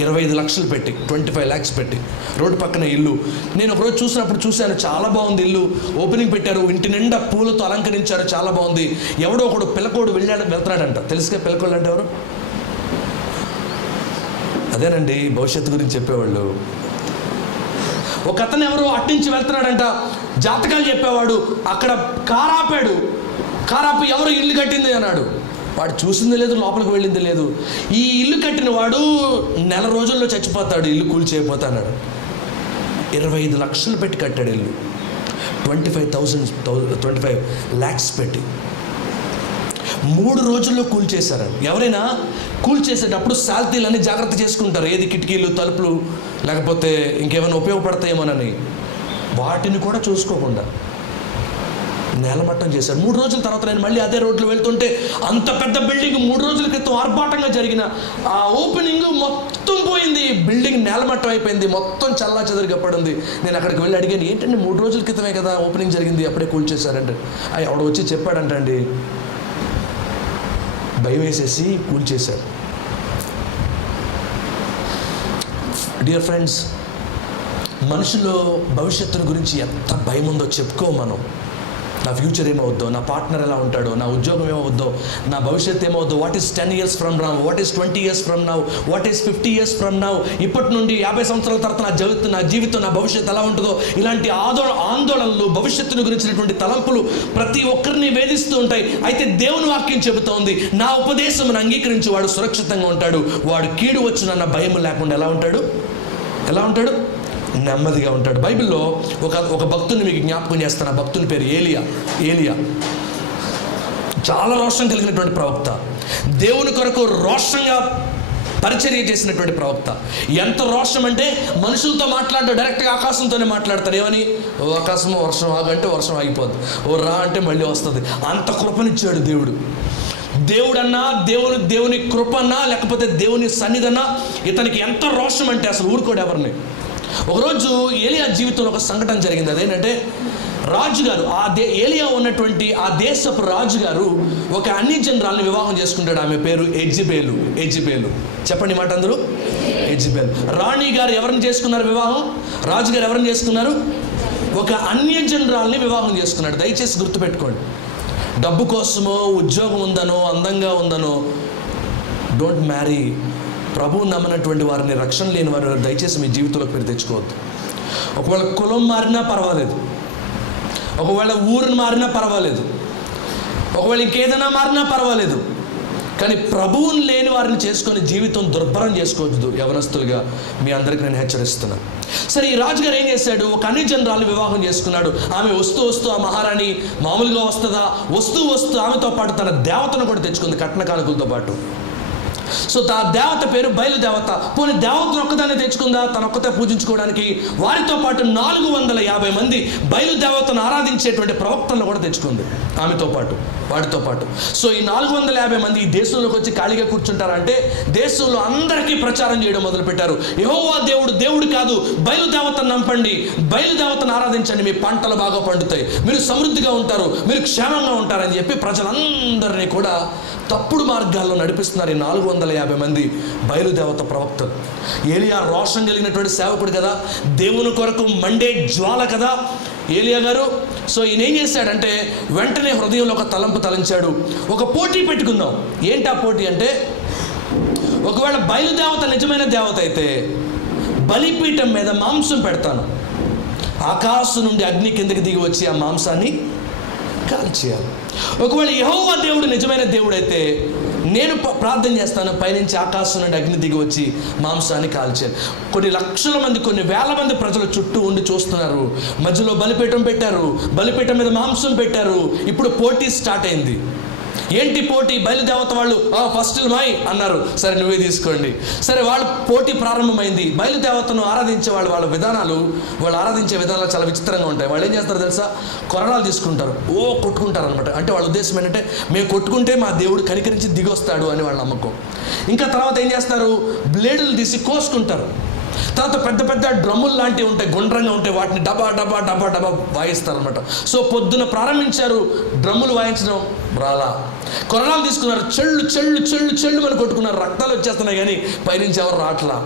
25 లక్షలు పెట్టి, 25 lakhs పెట్టి, రోడ్డు పక్కన ఇల్లు. నేను ఒకరోజు చూశాను, చాలా బాగుంది ఇల్లు. ఓపెనింగ్ పెట్టారు, ఇంటి నిండా పూలతో అలంకరించారు, చాలా బాగుంది. ఎవడో ఒకడు పిల్లకోడు వెళ్తున్నాడంట. తెలుసుగా పిల్లకోడు అంటే ఎవరు? అదేనండి భవిష్యత్తు గురించి చెప్పేవాళ్ళు. ఒక అతను ఎవరు అట్టించి వెళ్తున్నాడంట, జాతకాలు చెప్పేవాడు. అక్కడ కారాపాడు, కారాపు ఎవరు ఇల్లు కట్టింది అన్నాడు. వాడు చూసింది లేదు, లోపలికి వెళ్ళింది లేదు. ఈ ఇల్లు కట్టిన వాడు నెల రోజుల్లో చచ్చిపోతాడు, ఇల్లు కూల్చేయపోతాడు. 25 లక్షలు పెట్టి కట్టాడు ఇల్లు, 25 lakhs పెట్టి 3 రోజుల్లో కూల్చేశారు. ఎవరైనా కూల్చేసేటప్పుడు శాల్తీలన్నీ జాగ్రత్త చేసుకుంటారు, ఏది కిటికీలు తలుపులు లేకపోతే ఇంకేమైనా ఉపయోగపడతాయేమోనని. వాటిని కూడా చూసుకోకుండా నేలమట్టం చేశాడు. 3 రోజుల తర్వాత నేను మళ్ళీ అదే రోడ్లో వెళ్తుంటే అంత పెద్ద బిల్డింగ్ 3 రోజుల క్రితం ఆర్భాటంగా జరిగిన ఆ ఓపెనింగ్ మొత్తం పోయింది, బిల్డింగ్ నేలమట్టం అయిపోయింది, మొత్తం చల్లా చెదరుగా పడింది. నేను అక్కడికి వెళ్ళి అడిగాను, ఏంటంటే 3 రోజుల క్రితమే కదా ఓపెనింగ్ జరిగింది, అప్పుడే కూల్చేశారంటే. ఆవిడ వచ్చి చెప్పాడంటండి, భయం వేసేసి కూల్చేశారు. డియర్ ఫ్రెండ్స్, మనుషులో భవిష్యత్తుని గురించి ఎంత భయం ఉందో చెప్పుకో. మనం నా ఫ్యూచర్ ఏమవుద్దో, నా పార్ట్నర్ ఎలా ఉంటాడో, నా ఉద్యోగం ఏమవుద్దో, నా భవిష్యత్తు ఏమవుద్దో, what is 10 years from now, what is 20 years from now, what is 50 years from now, ఇప్పటి నుండి 50 సంవత్సరాల తర్వాత నా జీవితం నా భవిష్యత్తు ఎలా ఉంటుందో, ఇలాంటి ఆందోళనలు, భవిష్యత్తుని గురించినటువంటి తలంపులు ప్రతి ఒక్కరిని వేధిస్తూ ఉంటాయి. అయితే దేవుని వాక్యం చెబుతోంది, నా ఉపదేశమును అంగీకరించి వాడు సురక్షితంగా ఉంటాడు, వాడు కీడు వచ్చునన్న భయం లేకుండా ఎలా ఉంటాడు? నెమ్మదిగా ఉంటాడు. బైబిల్లో ఒక భక్తుని మీకు జ్ఞాపకం చేస్తాను. ఆ భక్తుని పేరు ఏలియా. చాలా రోషం కలిగినటువంటి ప్రవక్త, దేవుని కొరకు రోషంగా పరిచర్య చేసినటువంటి ప్రవక్త. ఎంత రోషం అంటే మనుషులతో మాట్లాడడం డైరెక్ట్గా ఆకాశంతోనే మాట్లాడతారు. ఏమని? ఓ ఆకాశం వర్షం ఆగంటే వర్షం ఆగిపోద్ది, ఓ రా అంటే మళ్ళీ వస్తుంది. అంత కృపనిచ్చాడు దేవుడన్నా, దేవుని కృపన్నా లేకపోతే దేవుని సన్నిధన్నా ఇతనికి ఎంత రోషం అంటే అసలు ఊరుకోడు ఎవరిని. ఒకరోజు ఏలియా జీవితంలో ఒక సంఘటన జరిగింది. అదేంటంటే రాజుగారు, ఏలియా ఉన్నటువంటి ఆ దేశపు రాజుగారు ఒక అన్యజనురాల్ని వివాహం చేసుకుంటాడు. ఆమె పేరు ఎజ్బేలు. చెప్పండి మాట అందరూ. ఎజ్బేలు. రాణి గారు ఎవరిని చేసుకున్నారు వివాహం? రాజుగారు ఎవరిని చేసుకున్నారు? ఒక అన్యజనురాల్ని వివాహం చేసుకున్నాడు. దయచేసి గుర్తుపెట్టుకోండి, డబ్బు కోసమో, ఉద్యోగం ఉందనో, అందంగా ఉందనో డోంట్ మ్యారీ. ప్రభువు నమ్మనటువంటి వారిని, రక్షణ లేని వారు దయచేసి మీ జీవితంలోకి మీరు తెచ్చుకోవద్దు. ఒకవేళ కులం మారినా పర్వాలేదు, ఒకవేళ ఊరుని మారినా పర్వాలేదు, ఒకవేళ ఇంకేదైనా మారినా పర్వాలేదు, కానీ ప్రభువుని లేని వారిని చేసుకొని జీవితం దుర్భరం చేసుకోవద్దు. యవనస్తులుగా మీ అందరికీ నేను హెచ్చరిస్తున్నాను. సరే, ఈ రాజుగారు ఏం చేశాడు? ఒక అన్యజనురాలు వివాహం చేసుకున్నాడు. ఆమె వస్తూ ఆ మహారాణి మామూలుగా వస్తుందా? వస్తూ ఆమెతో పాటు తన దేవతను కూడా తెచ్చుకుంది, కట్న కానుకలతో పాటు. సో ఆ దేవత పేరు బయలుదేవత. పోనీ దేవతను ఒక్కదాన్ని తెచ్చుకుందా తనొక్కతే పూజించుకోవడానికి? వారితో పాటు 450 మంది బయలుదేవతను ఆరాధించేటువంటి ప్రవక్తలను కూడా తెచ్చుకుంది ఆమెతో పాటు, వాటితో పాటు. సో ఈ 450 మంది ఈ దేశంలోకి వచ్చి ఖాళీగా కూర్చుంటారంటే దేశంలో అందరికీ ప్రచారం చేయడం మొదలుపెట్టారు. యెహోవా దేవుడు కాదు, బయలుదేవతను నమ్మండి, బయలుదేవతను ఆరాధించండి, మీ పంటలు బాగా పండుతాయి, మీరు సమృద్ధిగా ఉంటారు, మీరు క్షేమంగా ఉంటారని చెప్పి ప్రజలందరినీ కూడా తప్పుడు మార్గాల్లో నడిపిస్తున్నారు ఈ 450 మంది బయలుదేవత ప్రవక్తలు. ఏలియా రోషం కలిగినటువంటి సేవకుడు కదా, దేవుని కొరకు మండే జ్వాల కదా ఏలియా గారు. సో ఈయన ఏం చేశాడంటే వెంటనే హృదయంలో ఒక తలంపు తలంచాడు, ఒక పోటీ పెట్టుకుందాం. ఏంటి ఆ పోటీ అంటే, ఒకవేళ బయలుదేవత నిజమైన దేవత అయితే బలిపీఠం మీద మాంసం పెడతాను, ఆకాశం నుండి అగ్ని కిందకి దిగి వచ్చి ఆ మాంసాన్ని కాల్చేయాలి. ఒకవేళ యెహోవా దేవుడు నిజమైన దేవుడైతే నేను ప్రార్థన చేస్తాను, పైనుంచి ఆకాశం నుండి అగ్ని దిగి వచ్చి మాంసాన్ని కాల్చారు. కొన్ని లక్షల మంది, కొన్ని వేల మంది ప్రజలు చుట్టూ ఉండి చూస్తున్నారు. మధ్యలో బలిపీఠం పెట్టారు, బలిపీఠం మీద మాంసం పెట్టారు. ఇప్పుడు పోటీ స్టార్ట్ అయింది. ఏంటి పోటీ? బయలుదేవత వాళ్ళు ఫస్ట్ మాయ్ అన్నారు, సరే నువ్వే తీసుకోండి. సరే, వాళ్ళు పోటీ ప్రారంభమైంది. బయలుదేవతను ఆరాధించే వాళ్ళు ఆరాధించే విధానాలు చాలా విచిత్రంగా ఉంటాయి. వాళ్ళు ఏం చేస్తారు తెలుసా? కొరడాలు తీసుకుంటారు, కొట్టుకుంటారు అనమాట. అంటే వాళ్ళ ఉద్దేశం ఏంటంటే మేము కొట్టుకుంటే మా దేవుడు కనికరించి దిగొస్తాడు అని వాళ్ళ నమ్మకం. ఇంకా తర్వాత ఏం చేస్తారు? బ్లేడులు తీసి కోసుకుంటారు. తర్వాత పెద్ద పెద్ద డ్రమ్ములు లాంటివి ఉంటాయి, గుండ్రంగా ఉంటాయి, వాటిని డబ్బా డబ్బా డబ్బా డబ్బా వాయిస్తారు అనమాట. సో పొద్దున ప్రారంభించారు డ్రమ్ములు వాయించడం, రాలా. కొరడాలు తీసుకున్నారు, చెళ్ళు అని కొట్టుకున్నారు, రక్తాలు వచ్చేస్తున్నాయి కానీ పైనుంచి ఎవరు రాట్లా.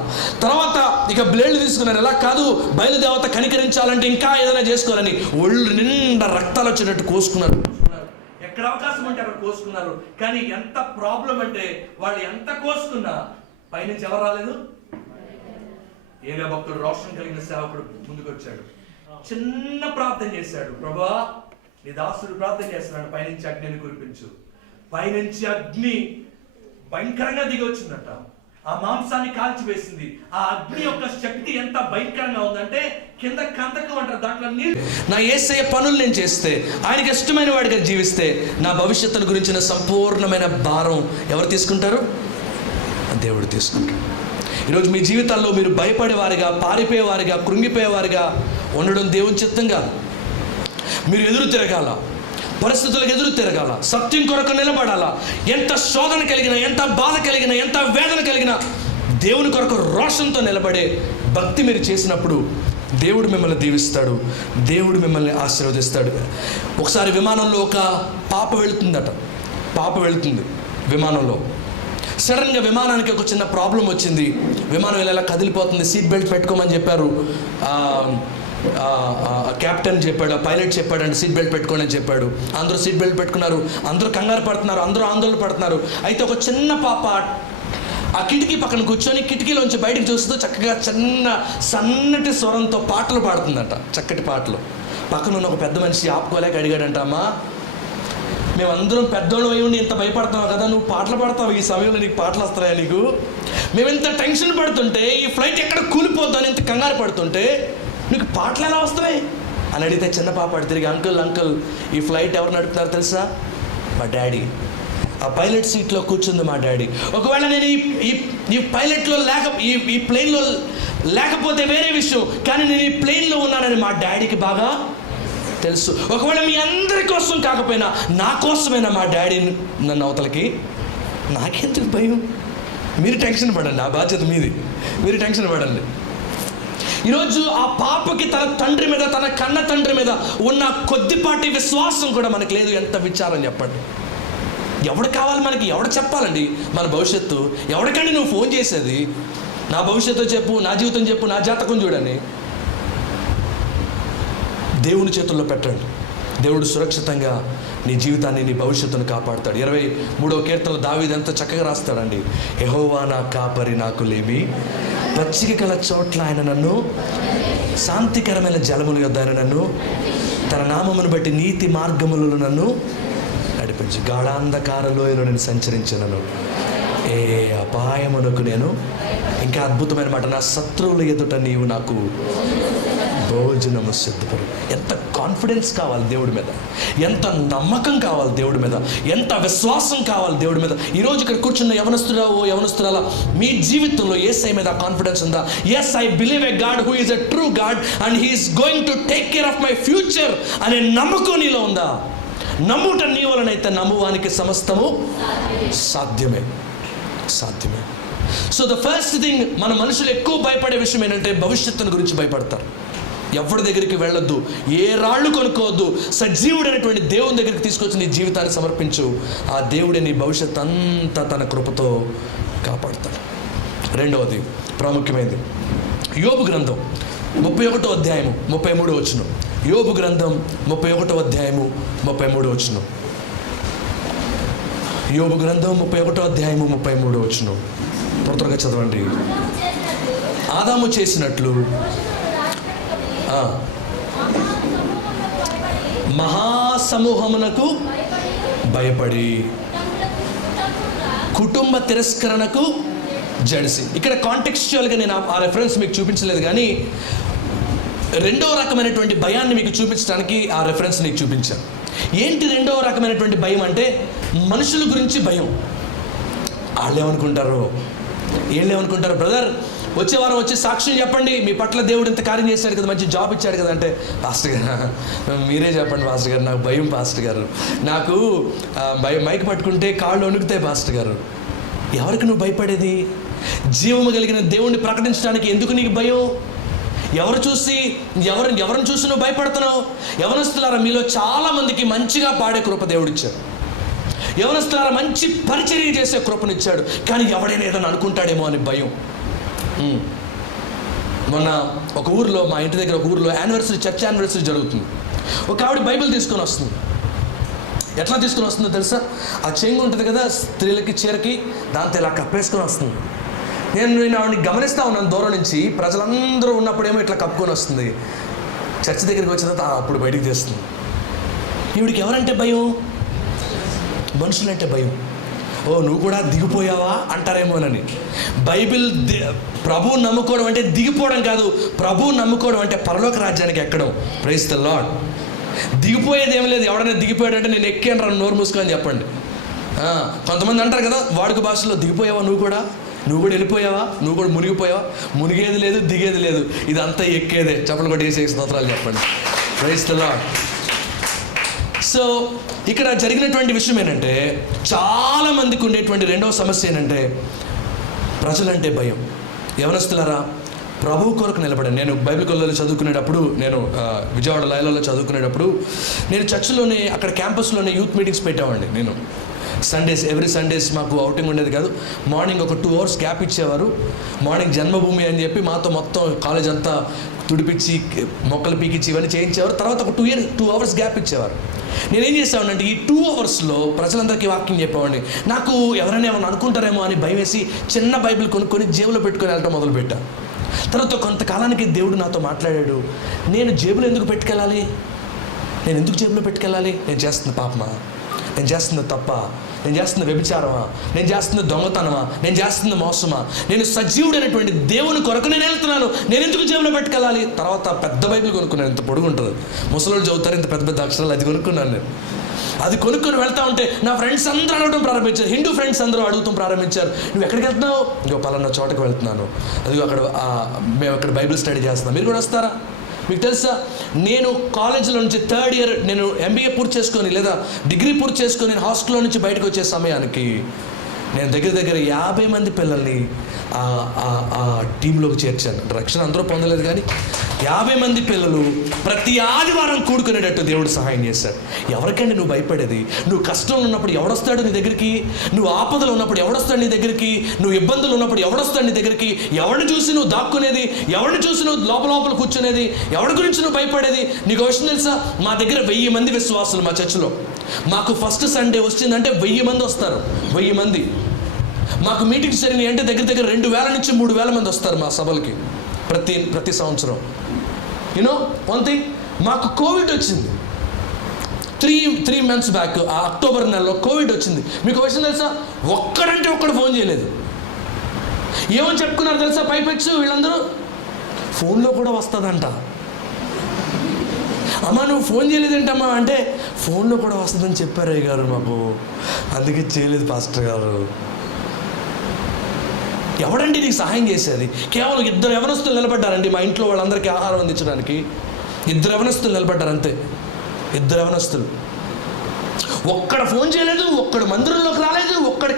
తర్వాత ఇక బ్లేడ్లు తీసుకున్నారు. ఎలా కాదు, బయలుదేవత కనికరించాలంటే ఇంకా ఏదైనా చేసుకోవాలని ఒళ్ళు నిండా రక్తాలు వచ్చేటట్టు కోసుకున్నారు. ఎక్కడ అవకాశం అంటే అక్కడ కోసుకున్నారు. కానీ ఎంత ప్రాబ్లం అంటే వాళ్ళు ఎంత కోసుకున్నా పైనుంచి ఎవరు రాలేదు. ఏలియా భక్తుడు రోషం కలిగిన సేవకుడు ముందుకు వచ్చాడు, చిన్న ప్రార్థన చేశాడు. ప్రభువా, నీ దాసుడు ప్రార్థన చేస్తున్నాడు, పైనుంచి అగ్నిని కురిపించు. పైనుంచి అగ్ని భయంకరంగా దిగి వచ్చిందట, ఆ మాంసాన్ని కాల్చివేసింది. ఆ అగ్ని యొక్క శక్తి ఎంత భయంకరంగా ఉందంటే కింద కందకం అంటారు, దాంట్లో నీళ్ళు. నా యేసయ్య పనులు నేను చేస్తే, ఆయనకి ఇష్టమైన వాడిగా జీవిస్తే, నా భవిష్యత్తును గురించిన సంపూర్ణమైన భారం ఎవరు తీసుకుంటారు? దేవుడు తీసుకుంటాడు. ఈరోజు మీ జీవితాల్లో మీరు భయపడేవారిగా, పారిపోయేవారిగా, కృంగిపోయేవారిగా ఉండడం దేవుని చిత్తం కాదు. మీరు ఎదురు తిరగాల, పరిస్థితులకు ఎదురు తిరగాల, సత్యం కొరకు నిలబడాల. ఎంత శోధన కలిగినా, ఎంత బాధ కలిగినా, ఎంత వేదన కలిగినా దేవుని కొరకు రోషంతో నిలబడే భక్తి మీరు చేసినప్పుడు దేవుడు మిమ్మల్ని దీవిస్తాడు, దేవుడు మిమ్మల్ని ఆశీర్వదిస్తాడు. ఒకసారి విమానంలో ఒక పాప వెళుతుంది విమానంలో. సడన్గా విమానానికి ఒక చిన్న ప్రాబ్లం వచ్చింది. విమానం ఇలా కదిలిపోతుంది. సీట్ బెల్ట్ పెట్టుకోమని చెప్పారు. కెప్టెన్ చెప్పాడు, పైలట్ చెప్పాడు అంటే సీట్ బెల్ట్ పెట్టుకోండి అని చెప్పాడు. అందరూ సీట్ బెల్ట్ పెట్టుకున్నారు. అందరూ కంగారు పడుతున్నారు, అందరూ ఆందోళన పడుతున్నారు. అయితే ఒక చిన్న పాప ఆ కిటికీ పక్కన కూర్చొని కిటికీలోంచి బయటకు చూస్తూ చక్కగా సన్నటి స్వరంతో పాటలు పాడుతుందంట, చక్కటి పాటలు. పక్కన ఉన్న ఒక పెద్ద మనిషి ఆపుకోలేక అడిగాడంట, అమ్మా మేమందరం పెద్దోళ్ళు అయి ఉండి ఇంత భయపడుతున్నావు కదా, నువ్వు పాటలు పాడతావు, ఈ సమయంలో నీకు పాటలు వస్తాయా నీకు? మేము ఇంత టెన్షన్ పడుతుంటే, ఈ ఫ్లైట్ ఎక్కడ కూలిపోద్దని ఇంత కంగారు పడుతుంటే నీకు పాటలు ఎలా వస్తున్నాయి అని అడిగితే చిన్న పాప తిరిగి, అంకుల్ ఈ ఫ్లైట్ ఎవరు నడుపుతున్నారు తెలుసా? మా డాడీ. ఆ పైలట్ సీట్లో కూర్చుంది మా డాడీ. ఒకవేళ నేను ఈ పైలట్లో ఈ ప్లేన్లో లేకపోతే వేరే విషయం, కానీ నేను ఈ ప్లేన్లో ఉన్నానని మా డాడీకి బాగా తెలుసు. ఒకవేళ మీ అందరి కోసం కాకపోయినా నా కోసమైనా మా డాడీ నన్ను అవతలకి, నాకెందుకు భయం? మీరు టెన్షన్ పడండి, ఆ బాధ్యత మీది, మీరు టెన్షన్ పడండి. ఈరోజు ఆ పాపకి తన తండ్రి మీద, తన కన్న తండ్రి మీద ఉన్న కొద్దిపాటి విశ్వాసం కూడా మనకు లేదు. ఎంత విచారం చెప్పండి. ఎవడు కావాలి మనకి? ఎవడు చెప్పాలండి మన భవిష్యత్తు? ఎవడికండి నువ్వు ఫోన్ చేసేది? నా భవిష్యత్తు చెప్పు, నా జీవితం చెప్పు, నా జాతకం చూడని. దేవుని చేతుల్లో పెట్టండి. దేవుడు సురక్షితంగా నీ జీవితాన్ని, నీ భవిష్యత్తును కాపాడుతాడు. 23వ కీర్తనలో దావీదు ఎంత చక్కగా రాస్తాడండి. యెహోవా నా కాపరి, నాకు లేమి, పచ్చిక గల చోట్ల ఆయన నన్ను, శాంతికరమైన జలముల యొద్ద ఆయన నన్ను, తన నామమును బట్టి నీతి మార్గములలో నన్ను నడిపించి, గాఢాంధకార లోయలో నేను సంచరించినను, ఏ అపాయమునకు నేను, ఇంకా అద్భుతమైన మాట, నా శత్రువుల ఎదుట నీవు నాకు భోజనము సిద్ధపడు. ఎంత కాన్ఫిడెన్స్ కావాలి దేవుడి మీద, ఎంత నమ్మకం కావాలి దేవుడి మీద, ఎంత విశ్వాసం కావాలి దేవుడి మీద. ఈరోజు ఇక్కడ కూర్చున్న యవనస్తురాలా, మీ జీవితంలో యేసయ్య మీద కాన్ఫిడెన్స్ ఉందా? Yes, I believe a God who is a true God and he is going to take care of my future అనే నమ్మకం నీలో ఉందా? నమ్ముట నీ వలనైతే నమ్మువానికి సమస్తము సాధ్యమే. సో ద ఫస్ట్ థింగ్, మన మనుషులు ఎక్కువ భయపడే విషయం ఏంటంటే భవిష్యత్తును గురించి భయపడతారు. ఎవరి దగ్గరికి వెళ్ళొద్దు, ఏ రాళ్ళు కొనుక్కోవద్దు. సజీవుడైనటువంటి దేవుని దగ్గరికి తీసుకొచ్చి నీ జీవితాన్ని సమర్పించు. ఆ దేవుడే నీ భవిష్యత్తు అంతా తన కృపతో కాపాడుతాడు. రెండవది ప్రాముఖ్యమైనది, యోబు గ్రంథం 31వ అధ్యాయము 33వ వచనం. యోబు గ్రంథం 31వ అధ్యాయము 33వ వచనం. యోబు గ్రంథం 31వ అధ్యాయము 33వ వచనం. త్వరగా చదవండి. ఆదాము చేసినట్లు మహాసమూహమునకు భయపడి కుటుంబ తిరస్కరణకు జడిసి. ఇక్కడ కాంటెక్స్చువల్గా నేను ఆ రెఫరెన్స్ మీకు చూపించలేదు, కానీ రెండవ రకమైనటువంటి భయాన్ని మీకు చూపించడానికి ఆ రెఫరెన్స్ నీకు చూపించాను. ఏంటి రెండవ రకమైనటువంటి భయం అంటే? మనుషుల గురించి భయం. వీళ్ళేమనుకుంటారు బ్రదర్, వచ్చే వారం వచ్చి సాక్ష్యం చెప్పండి, మీ పట్ల దేవుడు ఇంత కార్యం చేశాడు కదా, మంచి జాబ్ ఇచ్చాడు కదా అంటే, పాస్టర్ గారు మీరే చెప్పండి పాస్టర్ గారు, నాకు భయం పాస్టర్ గారు, నాకు మైక్ పట్టుకుంటే కాళ్ళు వణుకుతాయి పాస్టర్ గారు. ఎవరికి నువ్వు భయపడేది? జీవము కలిగిన దేవుణ్ణి ప్రకటించడానికి ఎందుకు నీకు భయం? ఎవరిని చూసి నువ్వు భయపడుతున్నావు? యవనస్తులారా, మీలో చాలా మందికి మంచిగా పాడే కృప దేవుడు ఇచ్చాడు. యవనస్తులారా, మంచి పరిచర్య చేసే కృపనిచ్చాడు. కానీ ఎవడైనా ఏదైనా అనుకుంటాడేమో అని భయం. మొన్న ఒక ఊర్లో, మా ఇంటి దగ్గర ఒక ఊర్లో చర్చ్ యానివర్సరీ జరుగుతుంది. ఒక ఆవిడ బైబిల్ తీసుకొని వస్తుంది. ఎట్లా తీసుకొని వస్తుందో తెలుసా? ఆ చెంగు ఉంటుంది కదా స్త్రీలకి, చీరకి, దాంతో ఇలా కప్పేసుకొని వస్తుంది. నేను ఆవిడని గమనిస్తూ ఉన్నాను దూరం నుంచి. ప్రజలందరూ ఉన్నప్పుడేమో ఇట్లా కప్పుకొని వస్తుంది, చర్చ్ దగ్గరికి వచ్చిన తర్వాత అప్పుడు బయటికి తీస్తుంది. ఈవిడికి ఎవరంటే భయం? మనుషులంటే భయం. ఓ నువ్వు కూడా దిగిపోయావా అంటారేమోనని. ప్రభువు నమ్ముకోవడం అంటే దిగిపోవడం కాదు, ప్రభువు నమ్ముకోవడం అంటే పరలోక రాజ్యానికి ఎక్కడం. Praise the lord. దిగిపోయేది ఏం లేదు. ఎవడైనా దిగిపోయాడంటే నేను ఎక్కాను రా, నోరు మూసుకొని చెప్పండి. కొంతమంది అంటారు కదా వాడుక భాషలో, దిగిపోయావా నువ్వు కూడా వెళ్ళిపోయావా, నువ్వు కూడా మునిగిపోయావా. మునిగేది లేదు, దిగేది లేదు, ఇదంతా ఎక్కేదే. చప్పలు కొట్టి వేసే స్తోత్రాలు చెప్పండి. Praise the lord. సో ఇక్కడ జరిగినటువంటి విషయం ఏంటంటే, చాలామందికి ఉండేటువంటి రెండవ సమస్య ఏంటంటే ప్రజలంటే భయం. యవనస్తులారా, ప్రభువు కొరకు నిలబడండి. నేను బైబిల్ కాలేజీలో చదువుకునేటప్పుడు, నేను విజయవాడ లయలలో చదువుకునేటప్పుడు, నేను చర్చిలోనే అక్కడ క్యాంపస్లోనే యూత్ మీటింగ్స్ పెట్టేవాడిని. నేను సండేస్, ఎవ్రీ సండేస్ మాకు అవుటింగ్ ఉండేది కాదు. మార్నింగ్ ఒక 2 hours గ్యాప్ ఇచ్చేవారు. మార్నింగ్ జన్మభూమి అని చెప్పి మాతో మొత్తం కాలేజ్ అంతా తుడిపించి మొక్కలు పీకిచ్చి ఇవన్నీ చేయించేవారు. తర్వాత ఒక 2 hours గ్యాప్ ఇచ్చేవారు. నేనేం చేసేవాడినంటే ఈ 2 hours ప్రజలందరికీ వాక్యం చెప్పేవాడిని. నాకు ఎవరైనా ఏమైనా అనుకుంటారేమో అని భయం వేసి చిన్న బైబిల్ కొనుక్కొని జేబులో పెట్టుకొని వెళ్ళటం మొదలుపెట్టాను. తర్వాత కొంతకాలానికి దేవుడు నాతో మాట్లాడాడు. నేను జేబులో ఎందుకు పెట్టుకెళ్ళాలి, నేను ఎందుకు జేబులో పెట్టుకెళ్ళాలి, నేను చేస్తున్న పాపమా, నేను చేస్తున్న తప్ప, నేను చేస్తున్న వ్యభిచారమా, నేను చేస్తున్న దొంగతనమా, నేను చేస్తున్న మోసమా, నేను సజీవుడైనటువంటి దేవుని కొరకు నేను వెళ్తున్నాను, నేను ఎందుకు జేబులో పెట్టుకెళ్ళాలి. తర్వాత పెద్ద బైబిల్ కొనుక్కున్నాను, ఇంత పొడుగు ఉంటుంది, ముసలోళ్ళు చదువుతారు ఇంత పెద్ద పెద్ద అక్షరాలు. అది కొనుక్కున్నాను నేను. అది కొనుక్కొని వెళ్తా ఉంటే నా ఫ్రెండ్స్ అందరూ అడగడం ప్రారంభించారు. హిందూ ఫ్రెండ్స్ అందరూ అడుగుతాం ప్రారంభించారు. నువ్వు ఎక్కడికి వెళ్తున్నావు? ఇంకో పలానా చోటకి వెళ్తున్నాను. అదిగో అక్కడ మేము అక్కడ బైబిల్ స్టడీ చేస్తున్నాం, మీరు కూడా వస్తారా? మీకు తెలుసా, నేను కాలేజీలో నుంచి 3rd year నేను MBA పూర్తి చేసుకొని లేదా డిగ్రీ పూర్తి చేసుకొని నేను హాస్టల్లో నుంచి బయటకు వచ్చే సమయానికి నేను దగ్గర 50 మంది పిల్లల్ని ఆ టీంలోకి చేర్చాను. రక్షణ అందరూ పొందలేదు కానీ 50 మంది పిల్లలు ప్రతి ఆదివారం కూడుకునేటట్టు దేవుడు సహాయం చేశాడు. ఎవరికండి నువ్వు భయపడేది? నువ్వు కష్టంలో ఉన్నప్పుడు ఎవడొస్తాడు నీ దగ్గరికి? నువ్వు ఆపదలు ఉన్నప్పుడు ఎవడొస్తాడు నీ దగ్గరికి? నువ్వు ఇబ్బందులు ఉన్నప్పుడు ఎవడొస్తాడు నీ దగ్గరికి? ఎవరిని చూసి నువ్వు దాక్కునేది? ఎవరిని చూసి నువ్వు లోపల కూర్చునేది? ఎవరి గురించి నువ్వు భయపడేది? నీకు విషయం తెలుసా, మా దగ్గర 1000 మంది విశ్వాసులు మా చర్చిలో. మాకు ఫస్ట్ సండే వచ్చిందంటే 1000 మంది వస్తారు. 1000 మంది మాకు మీటింగ్స్ జరిగినాయి అంటే దగ్గర 2000 నుంచి 3000 మంది వస్తారు మా సభలకి ప్రతి సంవత్సరం. యూనో వన్ థింగ్, మాకు కోవిడ్ వచ్చింది 3 months బ్యాక్. ఆ అక్టోబర్ నెలలో కోవిడ్ వచ్చింది. మీకు విషయం తెలుసా, ఒక్కడంటే ఒక్కడు ఫోన్ చేయలేదు. ఏమని చెప్పుకున్నారు తెలుసా పైపెచ్చు వీళ్ళందరూ? ఫోన్లో కూడా వస్తుందంట. అమ్మా నువ్వు ఫోన్ చేయలేదేంటమ్మా అంటే, ఫోన్లో కూడా వస్తుందని చెప్పారు అయ్య గారు మాకు, అందుకే చేయలేదు పాస్టర్ గారు. ఎవడండి నీకు సహాయం చేసేది? కేవలం 2 యవనస్తులు నిలబడ్డారండి మా ఇంట్లో వాళ్ళందరికీ ఆహారం అందించడానికి. 2 యవనస్తులు నిలబడ్డారు అంతే. 2 యవనస్తులు. ఒక్కడ ఫోన్ చేయలేదు, ఒక్కడు మందిరంలోకి రాలేదు, ఒక్కడు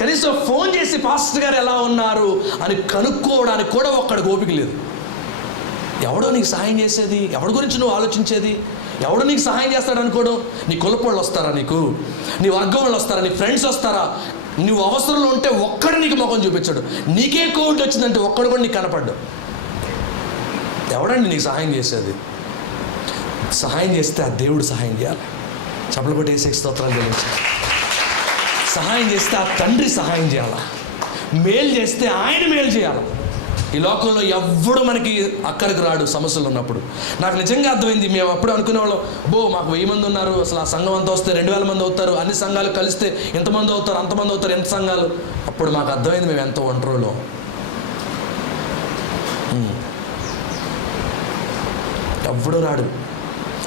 కనీసం ఫోన్ చేసి పాస్టర్ గారు ఎలా ఉన్నారు అని కనుక్కోవడానికి కూడా ఒక్కడికి ఓపిక లేదు. ఎవడో నీకు సహాయం చేసేది? ఎవడి గురించి నువ్వు ఆలోచించేది? ఎవడు నీకు సహాయం చేస్తాడు అనుకోవడం? నీ కులపోళ్ళు వస్తారా, నీకు నీ వర్గం వాళ్ళు వస్తారా, నీ ఫ్రెండ్స్ వస్తారా? నువ్వు అవసరంలో ఉంటే ఒక్కడు నీకు ముఖం చూపించాడు. నీకే కోవిడ్ వచ్చిందంటే ఒక్కడు కూడా నీకు కనపడ్డు. ఎవడండి నీకు సహాయం చేసేది? సహాయం చేస్తే ఆ దేవుడు సహాయం చేయాలి. చప్పలు కొట్టి వేసే స్తోత్రాలు చెల్లించాలి. సహాయం చేస్తే ఆ తండ్రి సహాయం చేయాలా. మేలు చేస్తే ఆయన మేలు చేయాలి. ఈ లోకంలో ఎవ్వడు మనకి అక్కడికి రాడు సమస్యలు ఉన్నప్పుడు. నాకు నిజంగా అర్థమైంది. మేము అప్పుడు అనుకునేవాళ్ళం, మాకు 1000 మంది ఉన్నారు, అసలు ఆ సంఘం అంతా వస్తే 2000 మంది అవుతారు, అన్ని సంఘాలు కలిస్తే ఎంతమంది అవుతారు, అంతమంది అవుతారు, ఎంత సంఘాలు. అప్పుడు మాకు అర్థమైంది మేము ఎంత ఒంటరిలో. ఎవడు రాడు.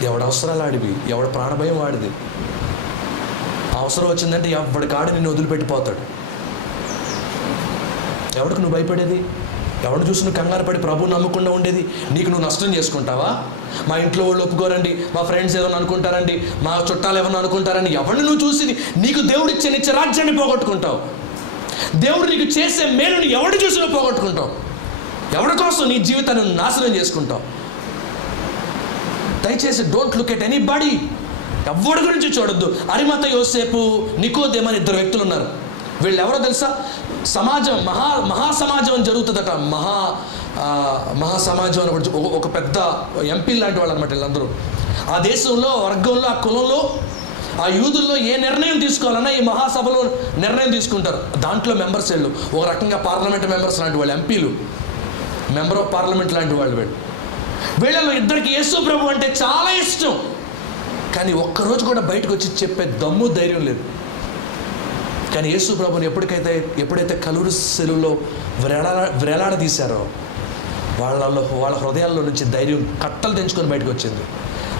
ఎవడ అవసరాలు ఆడివి, ఎవడ ప్రాణభయం వాడిది. అవసరం వచ్చిందంటే ఎవడి కాడు నిన్ను వదిలిపెట్టిపోతాడు. ఎవడికి నువ్వు భయపడేది? ఎవడు చూసి నువ్వు కంగారు పడి ప్రభువు నమ్మకుండా ఉండేది? నీకు నువ్వు నష్టం చేసుకుంటావా? మా ఇంట్లో వాళ్ళు ఒప్పుకోరండి, మా ఫ్రెండ్స్ ఏమన్నా అనుకుంటారండి, మా చుట్టాలు ఏమన్నా అనుకుంటారని ఎవరిని నువ్వు చూసి నీకు దేవుడు ఇచ్చే నిత్య రాజ్యాన్ని పోగొట్టుకుంటావు. దేవుడు నీకు చేసే మేలుని ఎవడు చూసి నువ్వు పోగొట్టుకుంటావు. ఎవరి కోసం నీ జీవితాన్ని నాశనం చేసుకుంటావు. దయచేసి డోంట్ లుక్ ఎట్ ఎనీబడీ. ఎవరి గురించి చూడొద్దు. అరిమత యోసేపు, నికోదేము అని 2 వ్యక్తులు ఉన్నారు. వీళ్ళు ఎవరో తెలుసా? సమాజం మహాసమాజం అని జరుగుతుందట. మహాసమాజం అని ఒక పెద్ద ఎంపీ లాంటి వాళ్ళు అనమాట వీళ్ళందరూ. ఆ దేశంలో, వర్గంలో, ఆ కులంలో, ఆ యూదుల్లో ఏ నిర్ణయం తీసుకోవాలన్నా ఈ మహాసభలో నిర్ణయం తీసుకుంటారు. దాంట్లో మెంబర్స్ వీళ్ళు ఒక రకంగా పార్లమెంట్ మెంబర్స్ లాంటి వాళ్ళు, ఎంపీలు, మెంబర్ ఆఫ్ పార్లమెంట్ లాంటి వాళ్ళు. వీళ్ళలో 2కి యేసు ప్రభు అంటే చాలా ఇష్టం. కానీ ఒక్కరోజు కూడా బయటకు వచ్చి చెప్పే దమ్ము ధైర్యం లేదు. కానీ యేసు ప్రభుని ఎప్పుడైతే కలువరి శిలువలో వ్రేలాడదీశారో వాళ్ళ హృదయాల్లో నుంచి ధైర్యం కట్టలు తెంచుకొని బయటకు వచ్చింది.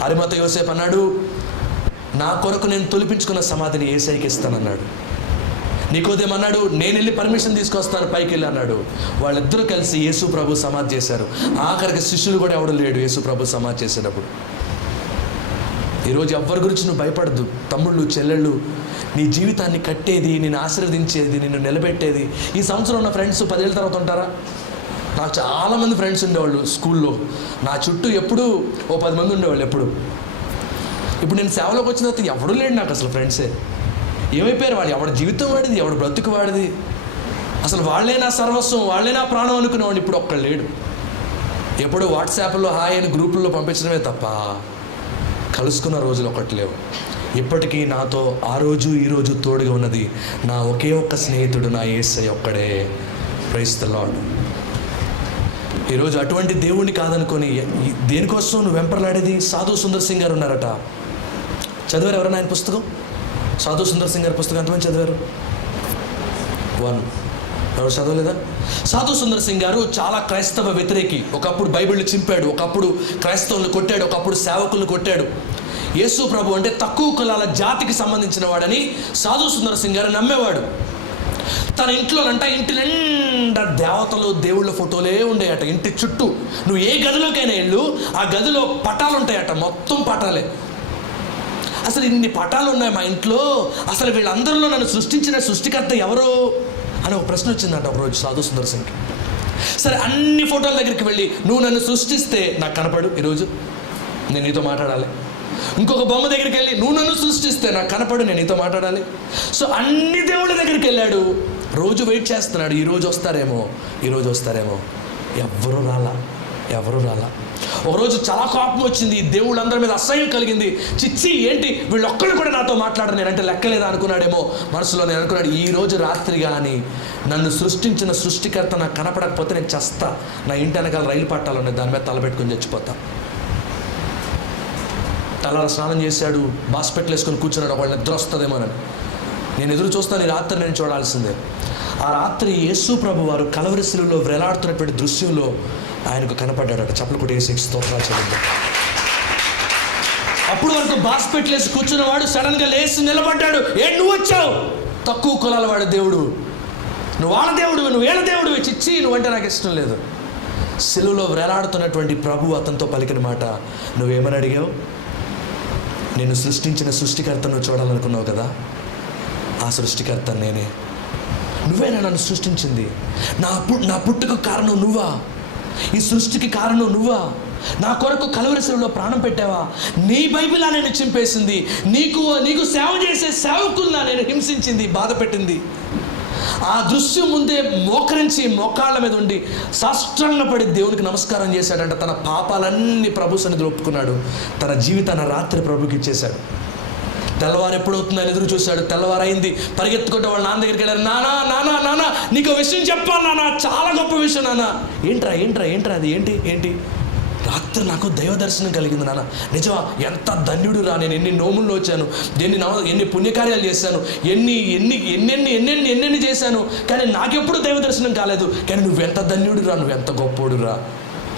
అరిమత యోసేపు అన్నాడు, నా కొరకు నేను తొలిపించుకున్న సమాధిని యేసయ్యకి ఇస్తానన్నాడు. నికోదేము అన్నాడు, నేను వెళ్ళి పర్మిషన్ తీసుకొస్తాను పైకి వెళ్ళి అన్నాడు. వాళ్ళిద్దరూ కలిసి యేసు ప్రభు సమాధి చేశారు. ఆఖరికి శిష్యులు కూడా ఎవడు లేడు యేసు ప్రభు సమాధి చేసేటప్పుడు. ఈరోజు ఎవ్వరి గురించి నువ్వు భయపడద్దు. తమ్ముళ్ళు, చెల్లెళ్ళు, నీ జీవితాన్ని కట్టేది, నిన్ను ఆశీర్వదించేది, నిన్ను నిలబెట్టేది. ఈ సంవత్సరం ఉన్న ఫ్రెండ్స్ 10 ఏళ్ళ తర్వాత ఉంటారా? నాకు చాలామంది ఫ్రెండ్స్ ఉండేవాళ్ళు స్కూల్లో. నా చుట్టూ ఎప్పుడు ఓ 10 మంది ఉండేవాళ్ళు ఎప్పుడు. ఇప్పుడు నేను సేవలోకి వచ్చిన తర్వాత ఎవడు లేడు నాకు అసలు ఫ్రెండ్సే. ఏమైపోయారు వాళ్ళు? ఎవడి జీవితం వాడిది, ఎవడు బ్రతుకు వాడిది. అసలు వాళ్ళే నా సర్వస్వం, వాళ్ళే నా ప్రాణం అనుకునేవాడు. ఇప్పుడు ఒక్కడు లేడు. ఎప్పుడు వాట్సాప్లో హాయ్ అని గ్రూపుల్లో పంపించడమే తప్ప కలుసుకున్న రోజులు ఒకటి లేవు. ఇప్పటికీ నాతో ఆ రోజు ఈరోజు తోడుగా ఉన్నది నా ఒకే ఒక్క స్నేహితుడు, నా యేసయ్య ఒక్కడే. Praise the Lord. ఈరోజు అటువంటి దేవుణ్ణి కాదనుకొని దేనికోసం నువ్వు వెంపర్లాడేది? సాధు సుందర్ సింగ్ గారు ఉన్నారట. చదివారు ఎవరైనా ఆయన పుస్తకం? సాధు సుందర్ సింగ్ గారి పుస్తకం ఎంతమంది చదివారు? 1. ఎవరు చదవలేదా? సాధు సుందర్ సింగ్ గారు చాలా క్రైస్తవ వ్యతిరేకి. ఒకప్పుడు బైబిల్ని చింపాడు, ఒకప్పుడు క్రైస్తవులను కొట్టాడు, ఒకప్పుడు సేవకులను కొట్టాడు. యేసు ప్రభు అంటే తక్కువ కులాల జాతికి సంబంధించిన వాడని సాధు సుందర్ సింగ్ గారు నమ్మేవాడు. తన ఇంట్లోనంట ఇంటి నిండా దేవతలు, దేవుళ్ళ ఫోటోలే ఉండేయట. ఇంటి చుట్టూ నువ్వు ఏ గదిలోకైనా వెళ్ళు, ఆ గదిలో పటాలు ఉంటాయట, మొత్తం పటాలే. అసలు ఇన్ని పటాలు ఉన్నాయి మా ఇంట్లో, అసలు వీళ్ళందరిలో నన్ను సృష్టించిన సృష్టికర్త ఎవరు అని ఒక ప్రశ్న వచ్చిందంట ఒకరోజు సాధు సుందర్ సింగ్కి. సరే, అన్ని ఫోటోల దగ్గరికి వెళ్ళి, నువ్వు నన్ను సృష్టిస్తే నాకు కనపడు, ఈరోజు నేను నీతో మాట్లాడాలి. ఇంకొక బొమ్మ దగ్గరికి వెళ్ళి, నువ్వు నన్ను సృష్టిస్తే నాకు కనపడు, నేను నీతో మాట్లాడాలి. సో అన్ని దేవుళ్ళ దగ్గరికి వెళ్ళాడు. రోజు వెయిట్ చేస్తున్నాడు, ఈరోజు వస్తారేమో. ఎవరు రాలా. ఒకరోజు చాలా కోపం వచ్చింది, దేవుళ్ళందరి మీద అసహ్యం కలిగింది. చిచ్చి, ఏంటి వీళ్ళొక్కళ్ళు కూడా నాతో మాట్లాడరు, నేనంటే లెక్కలేదా అనుకున్నాడేమో మనసులో. నేను అనుకున్నాడు, ఈ రోజు రాత్రి కానీ నన్ను సృష్టించిన సృష్టికర్త నాకు కనపడకపోతే నేను చస్తా. నా ఇంటి వెనకాల రైలు పట్టాలు ఉన్నాయి, దాని మీద తలపెట్టుకుని చచ్చిపోతా. తలార స్నానం చేశాడు, బాస్పెట్లు వేసుకొని కూర్చున్నాడు. ఒకళ్ళు నిద్ర వస్తుందేమోనని నేను ఎదురు చూస్తాను. ఈ రాత్రి నేను చూడాల్సిందే. ఆ రాత్రి యేసు ప్రభు వారు కలవరి శిలువలో వ్రేలాడుతున్నటువంటి దృశ్యంలో ఆయనకు కనపడ్డాడట. చప్పలు కొట్టి యేసుకి స్తోత్రాలు చెల్లిద్దాం. అప్పుడు వరకు బాస్పెట్లు వేసి కూర్చున్నవాడు సడన్గా లేచి నిలబడ్డాడు. నువ్వు వచ్చావు? తక్కువ కులాల వాడు దేవుడు, నువ్వు వాళ్ళ దేవుడు, నువ్వు వీళ్ళ దేవుడు, చిచ్చి నువ్వంటే నాకు ఇష్టం లేదు. శిలువలో వ్రేలాడుతున్నటువంటి ప్రభు అతనితో పలికిన మాట, నువ్వేమని అడిగావు? నేను సృష్టించిన సృష్టికర్తను చూడాలనుకున్నావు కదా, ఆ సృష్టికర్త నేనే. నువ్వేనా నన్ను సృష్టించింది? నా పుట్టుకు కారణం నువ్వా? ఈ సృష్టికి కారణం నువ్వా? నా కొరకు కలవరి శిలువలో ప్రాణం పెట్టావా? నీ బైబిల్ నేను చింపేసింది, నీకు సేవ చేసే సేవకుల్లా నేను హింసించింది, బాధ పెట్టింది. ఆ దృశ్యం ముందే మోకరించి మోకాళ్ళ మీద ఉండి సాష్టాంగపడి దేవునికి నమస్కారం చేశాడంట. తన పాపాలన్నీ ప్రభు సన్నిధిలో ఒప్పుకున్నాడు. తన జీవితాన్ని రాత్రి ప్రభుకి ఇచ్చేశాడు. తెల్లవారు ఎప్పుడవుతుందని ఎదురు చూశాడు. తెల్లవారైంది, పరిగెత్తుకుంటే వాళ్ళ నాన్న దగ్గరికి వెళ్ళారు. నానా నీకు విషయం చెప్పాను నాన్న, చాలా గొప్ప విషయం నాన్న. ఏంట్రా అది ఏంటి? రాత్రి నాకు దైవ దర్శనం కలిగింది నాన్న. నిజమా? ఎంత ధన్యుడు రా. నేను ఎన్ని నోముల్లో వచ్చాను, ఎన్ని పుణ్యకార్యాలు చేశాను, ఎన్నెన్ని చేశాను, కానీ నాకెప్పుడు దైవ దర్శనం కాలేదు. కానీ నువ్వెంత ధన్యుడు రా, నువ్వెంత గొప్పోడు రా.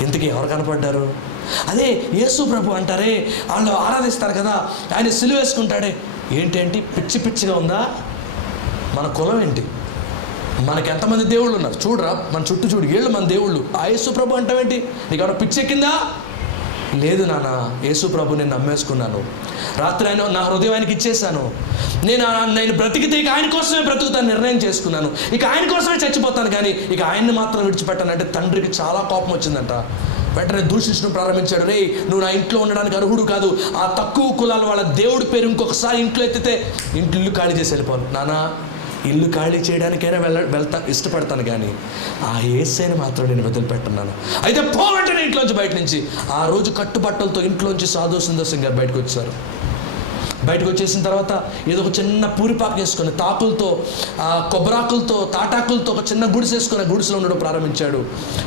ఇంతకీ ఎవరు కనపడ్డారు? అదే యేసు ప్రభు అంటారే, వాళ్ళు ఆరాధిస్తారు కదా, ఆయన సిలువ వేసుకుంటాడే. ఏంటి పిచ్చిగా ఉందా? మన కులం ఏంటి? మనకి ఎంతమంది దేవుళ్ళు ఉన్నారు చూడరా, మన చుట్టూ చూడు, ఏళ్ళు మన దేవుళ్ళు. ఆ యేసు ప్రభు అంటావేంటి? నీకు ఎవరో పిచ్చెక్కిందా? లేదు నాన్న, యేసు ప్రభు నేను నమ్మేసుకున్నాను. రాత్రి ఆయన నా హృదయం ఆయనకి ఇచ్చేసాను. నేను బ్రతికితే ఇక ఆయన కోసమే బ్రతుకుతాను నిర్ణయం చేసుకున్నాను. ఇక ఆయన కోసమే చచ్చిపోతాను, కానీ ఇక ఆయన్ని మాత్రం విడిచిపెట్టానంటే తండ్రికి చాలా కోపం వచ్చిందంట. వెంటనే దూషించడం ప్రారంభించాడు. రే, నువ్వు నా ఇంట్లో ఉండడానికి అర్హుడు కాదు. ఆ తక్కువ కులాల వాళ్ళ దేవుడి పేరు ఇంకొకసారి ఇంట్లో ఎత్తితే ఇల్లు ఖాళీ చేసి వెళ్ళిపోను. నానా, ఇల్లు ఖాళీ చేయడానికైనా వెళ్తా ఇష్టపడతాను, కానీ ఆ యేసయ్యని మాత్రం నేను వదిలిపెట్టున్నాను. అయితే పోవంటే ఇంట్లోంచి బయట నుంచి ఆ రోజు కట్టుబట్టలతో ఇంట్లోంచి సాధు సుందర్ సింగ్ గారు బయటకు వచ్చారు. బయటకు వచ్చేసిన తర్వాత ఏదో ఒక చిన్న పూరిపాకు వేసుకొని తాకులతో, కొబ్బరాకులతో, తాటాకులతో ఒక చిన్న గుడిసె వేసుకొని గుడిసెలో ఉండడం ప్రారంభించాడు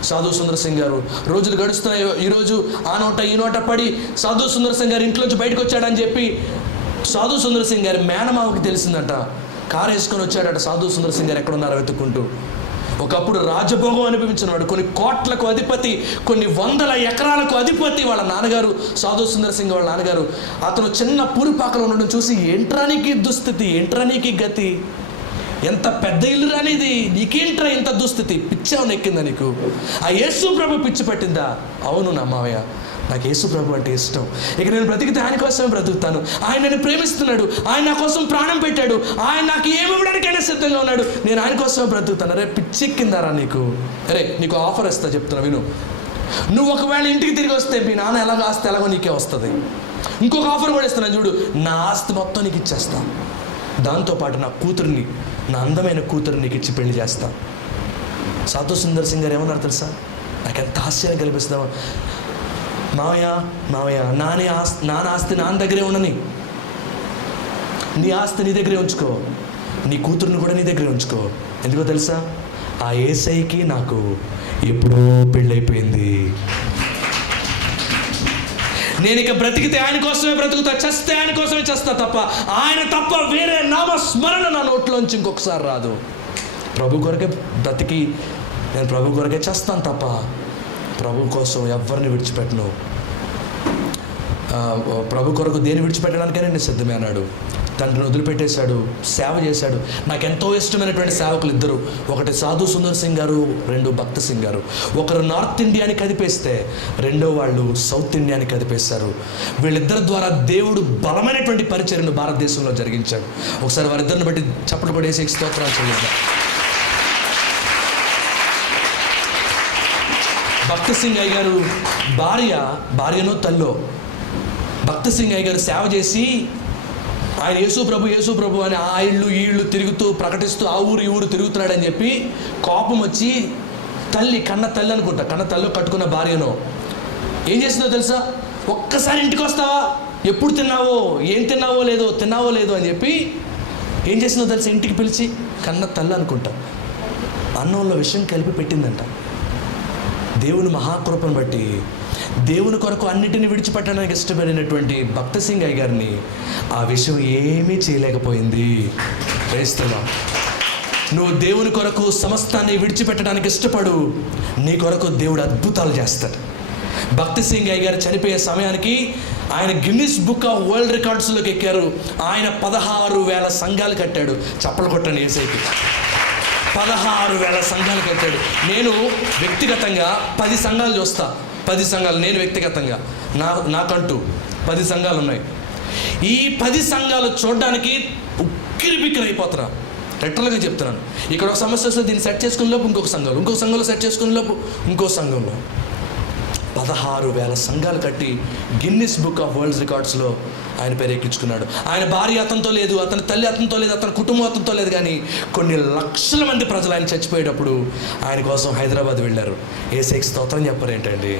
సాధు సుందర్ సింగ్ గారు. రోజులు గడుస్తున్నాయి. ఈరోజు ఆ నోట ఈ నోట పడి సాధు సుందర్ సింగ్ గారు ఇంట్లోంచి బయటకు వచ్చాడని చెప్పి సాధు సుందర్ సింగ్ గారి మేనమామకి తెలిసిందంట. కారు వేసుకొని వచ్చాడట సాధు సుందర్ సింగ్ గారు ఎక్కడున్నారో వెతుక్కుంటూ. ఒకప్పుడు రాజభోగం అనిపించినవాడు, కొన్ని కోట్లకు అధిపతి, కొన్ని వందల ఎకరాలకు అధిపతి వాళ్ళ నాన్నగారు సాధు సుందర్ సింగ్ వాళ్ళ నాన్నగారు. అతను చిన్న పూరిపాకలో ఉండడం చూసి, ఏంట్రా నీకు దుస్థితి, ఏంట్రా నీకు గతి, ఎంత పెద్ద ఇల్లు రానిది, నీకేంట్రా ఇంత దుస్థితి, పిచ్చేమని ఎక్కిందా నీకు, ఆ యేసు ప్రభు పిచ్చి పట్టిందా? అవును నా మావయ్య, నాకు యేసు ప్రభు అంటే ఇష్టం, ఇక నేను బ్రతికితే ఆయన కోసమే బ్రతుకుతాను, ఆయన నన్ను ప్రేమిస్తున్నాడు, ఆయన నా కోసం ప్రాణం పెట్టాడు, ఆయన నాకు ఏమి ఇవ్వడానికైనా సిద్ధంగా ఉన్నాడు, నేను ఆయన కోసమే బ్రతుకుతాను. అరే పిచ్చెక్కిందారా నీకు? అరే నీకు ఆఫర్ ఇస్తా, చెప్తున్నా విను. నువ్వు ఒకవేళ ఇంటికి తిరిగి వస్తే మీ నాన్న ఎలాగో ఆస్తి ఎలాగో నీకే వస్తుంది. ఇంకొక ఆఫర్ కూడా ఇస్తున్నాను చూడు, నా ఆస్తి మొత్తం నీకు ఇచ్చేస్తా, దాంతోపాటు నా కూతుర్ని, నా అందమైన కూతురు నీకు ఇచ్చి పెళ్లి చేస్తా. సాధు సుందర్ సింగ్ గారు ఏమన్నారు తెలుసా? నాకు ఎంత ఆశ్చర్యం కల్పిస్తావా, మావయ్య మావయ్య, నాన్న ఆస్తి నాన్న దగ్గరే ఉండని, నీ ఆస్తి నీ దగ్గరే ఉంచుకో, నీ కూతురుని కూడా నీ దగ్గరే ఉంచుకో. ఎందుకో తెలుసా? ఆ యేసయ్యకి నాకు ఎప్పుడో పెళ్ళైపోయింది. నేను ఇక బ్రతికితే ఆయన కోసమే బ్రతుకుతా, చస్తే ఆయన కోసమే చేస్తా తప్ప ఆయన తప్ప వేరే నామస్మరణ నా నోట్లోంచి ఇంకొకసారి రాదు. ప్రభు కొరకే బ్రతికి నేను ప్రభు కొరకే చేస్తాను తప్ప ప్రభు కోసం ఎవరిని విడిచిపెట్టను. ప్రభు కొరకు దేని విడిచిపెట్టడానికైనా నేను సిద్ధమే అన్నాడు. తండ్రిని వదిలిపెట్టేశాడు, సేవ చేశాడు. నాకు ఎంతో ఇష్టమైనటువంటి సేవకులు ఇద్దరు, ఒకటి సాధు సుందర్ సింగ్ గారు, రెండు భక్త సింగ్ గారు. ఒకరు నార్త్ ఇండియాని కదిపేస్తే రెండో వాళ్ళు సౌత్ ఇండియాని కదిపేశారు. వీళ్ళిద్దరి ద్వారా దేవుడు బలమైనటువంటి పరిచర్యను భారతదేశంలో జరిగించాడు. ఒకసారి వారిద్దరిని బట్టి చప్పట్లు పడేసి స్తోత్రాలు చెల్లిద్దాం. భక్త సింగ్ అయ్య గారు భార్యనో తల్లో భక్త సింగ్ అయ్య గారు సేవ చేసి ఆయన యేసు ప్రభు అని ఆ ఇళ్ళు ఈ ఇళ్ళు తిరుగుతూ ప్రకటిస్తూ ఆ ఊరు ఈ ఊరు తిరుగుతున్నాడని చెప్పి కోపం వచ్చి కన్న తల్లి అనుకుంటా, కన్న తల్లి కట్టుకున్న భార్యను ఏం చేసిందో తెలుసా? ఒక్కసారి ఇంటికి వస్తావా, ఎప్పుడు తిన్నావో, ఏం తిన్నావో లేదో అని చెప్పి ఏం చేసిందో తెలుసా? ఇంటికి పిలిచి కన్న తల్లి అనుకుంటా అన్నంలో విషయం కలిపి పెట్టిందంట. దేవుని మహాకృపను బట్టి దేవుని కొరకు అన్నిటిని విడిచిపెట్టడానికి ఇష్టపడినటువంటి భక్త సింగ్ అయ్య గారిని ఆ విషయం ఏమీ చేయలేకపోయింది. క్రైస్తవ, నువ్వు దేవుని కొరకు సమస్తాన్ని విడిచిపెట్టడానికి ఇష్టపడు, నీ కొరకు దేవుడు అద్భుతాలు చేస్తాడు. భక్త సింగ్ అయ్య గారు చనిపోయే సమయానికి ఆయన గిన్నిస్ బుక్ ఆఫ్ వరల్డ్ రికార్డ్స్లోకి ఎక్కారు. ఆయన 16,000 సంఘాలు కట్టాడు. చప్పలు కొట్టండి యేసయ్యకి. 16,000 సంఘాలు కట్టాడు. నేను వ్యక్తిగతంగా 10 సంఘాలు చూస్తా. 10 సంఘాలు నేను వ్యక్తిగతంగా నాకంటూ 10 సంఘాలు ఉన్నాయి. ఈ 10 సంఘాలు చూడడానికి ఉక్కిరి బిక్కిరి అయిపోతున్నా. లిటరల్గా చెప్తున్నాను. ఇక్కడ ఒక సమస్య వస్తే దీన్ని సెట్ చేసుకునే లోపు ఇంకొక సంఘంలో సెట్ చేసుకునే లోపు ఇంకో సంఘంలో 16,000 సంఘాలు కట్టి గిన్నిస్ బుక్ ఆఫ్ వరల్డ్ రికార్డ్స్లో ఆయన పేరు ఎక్కించుకున్నాడు. ఆయన భార్య అతనితో లేదు, అతని తల్లి అతనితో లేదు, అతని కుటుంబం అతనితో లేదు, కానీ కొన్ని లక్షల మంది ప్రజలు ఆయన చచ్చిపోయేటప్పుడు ఆయన కోసం హైదరాబాద్ వెళ్ళారు. యేసయ్యకి స్తోత్రం చెప్పరేంటండి?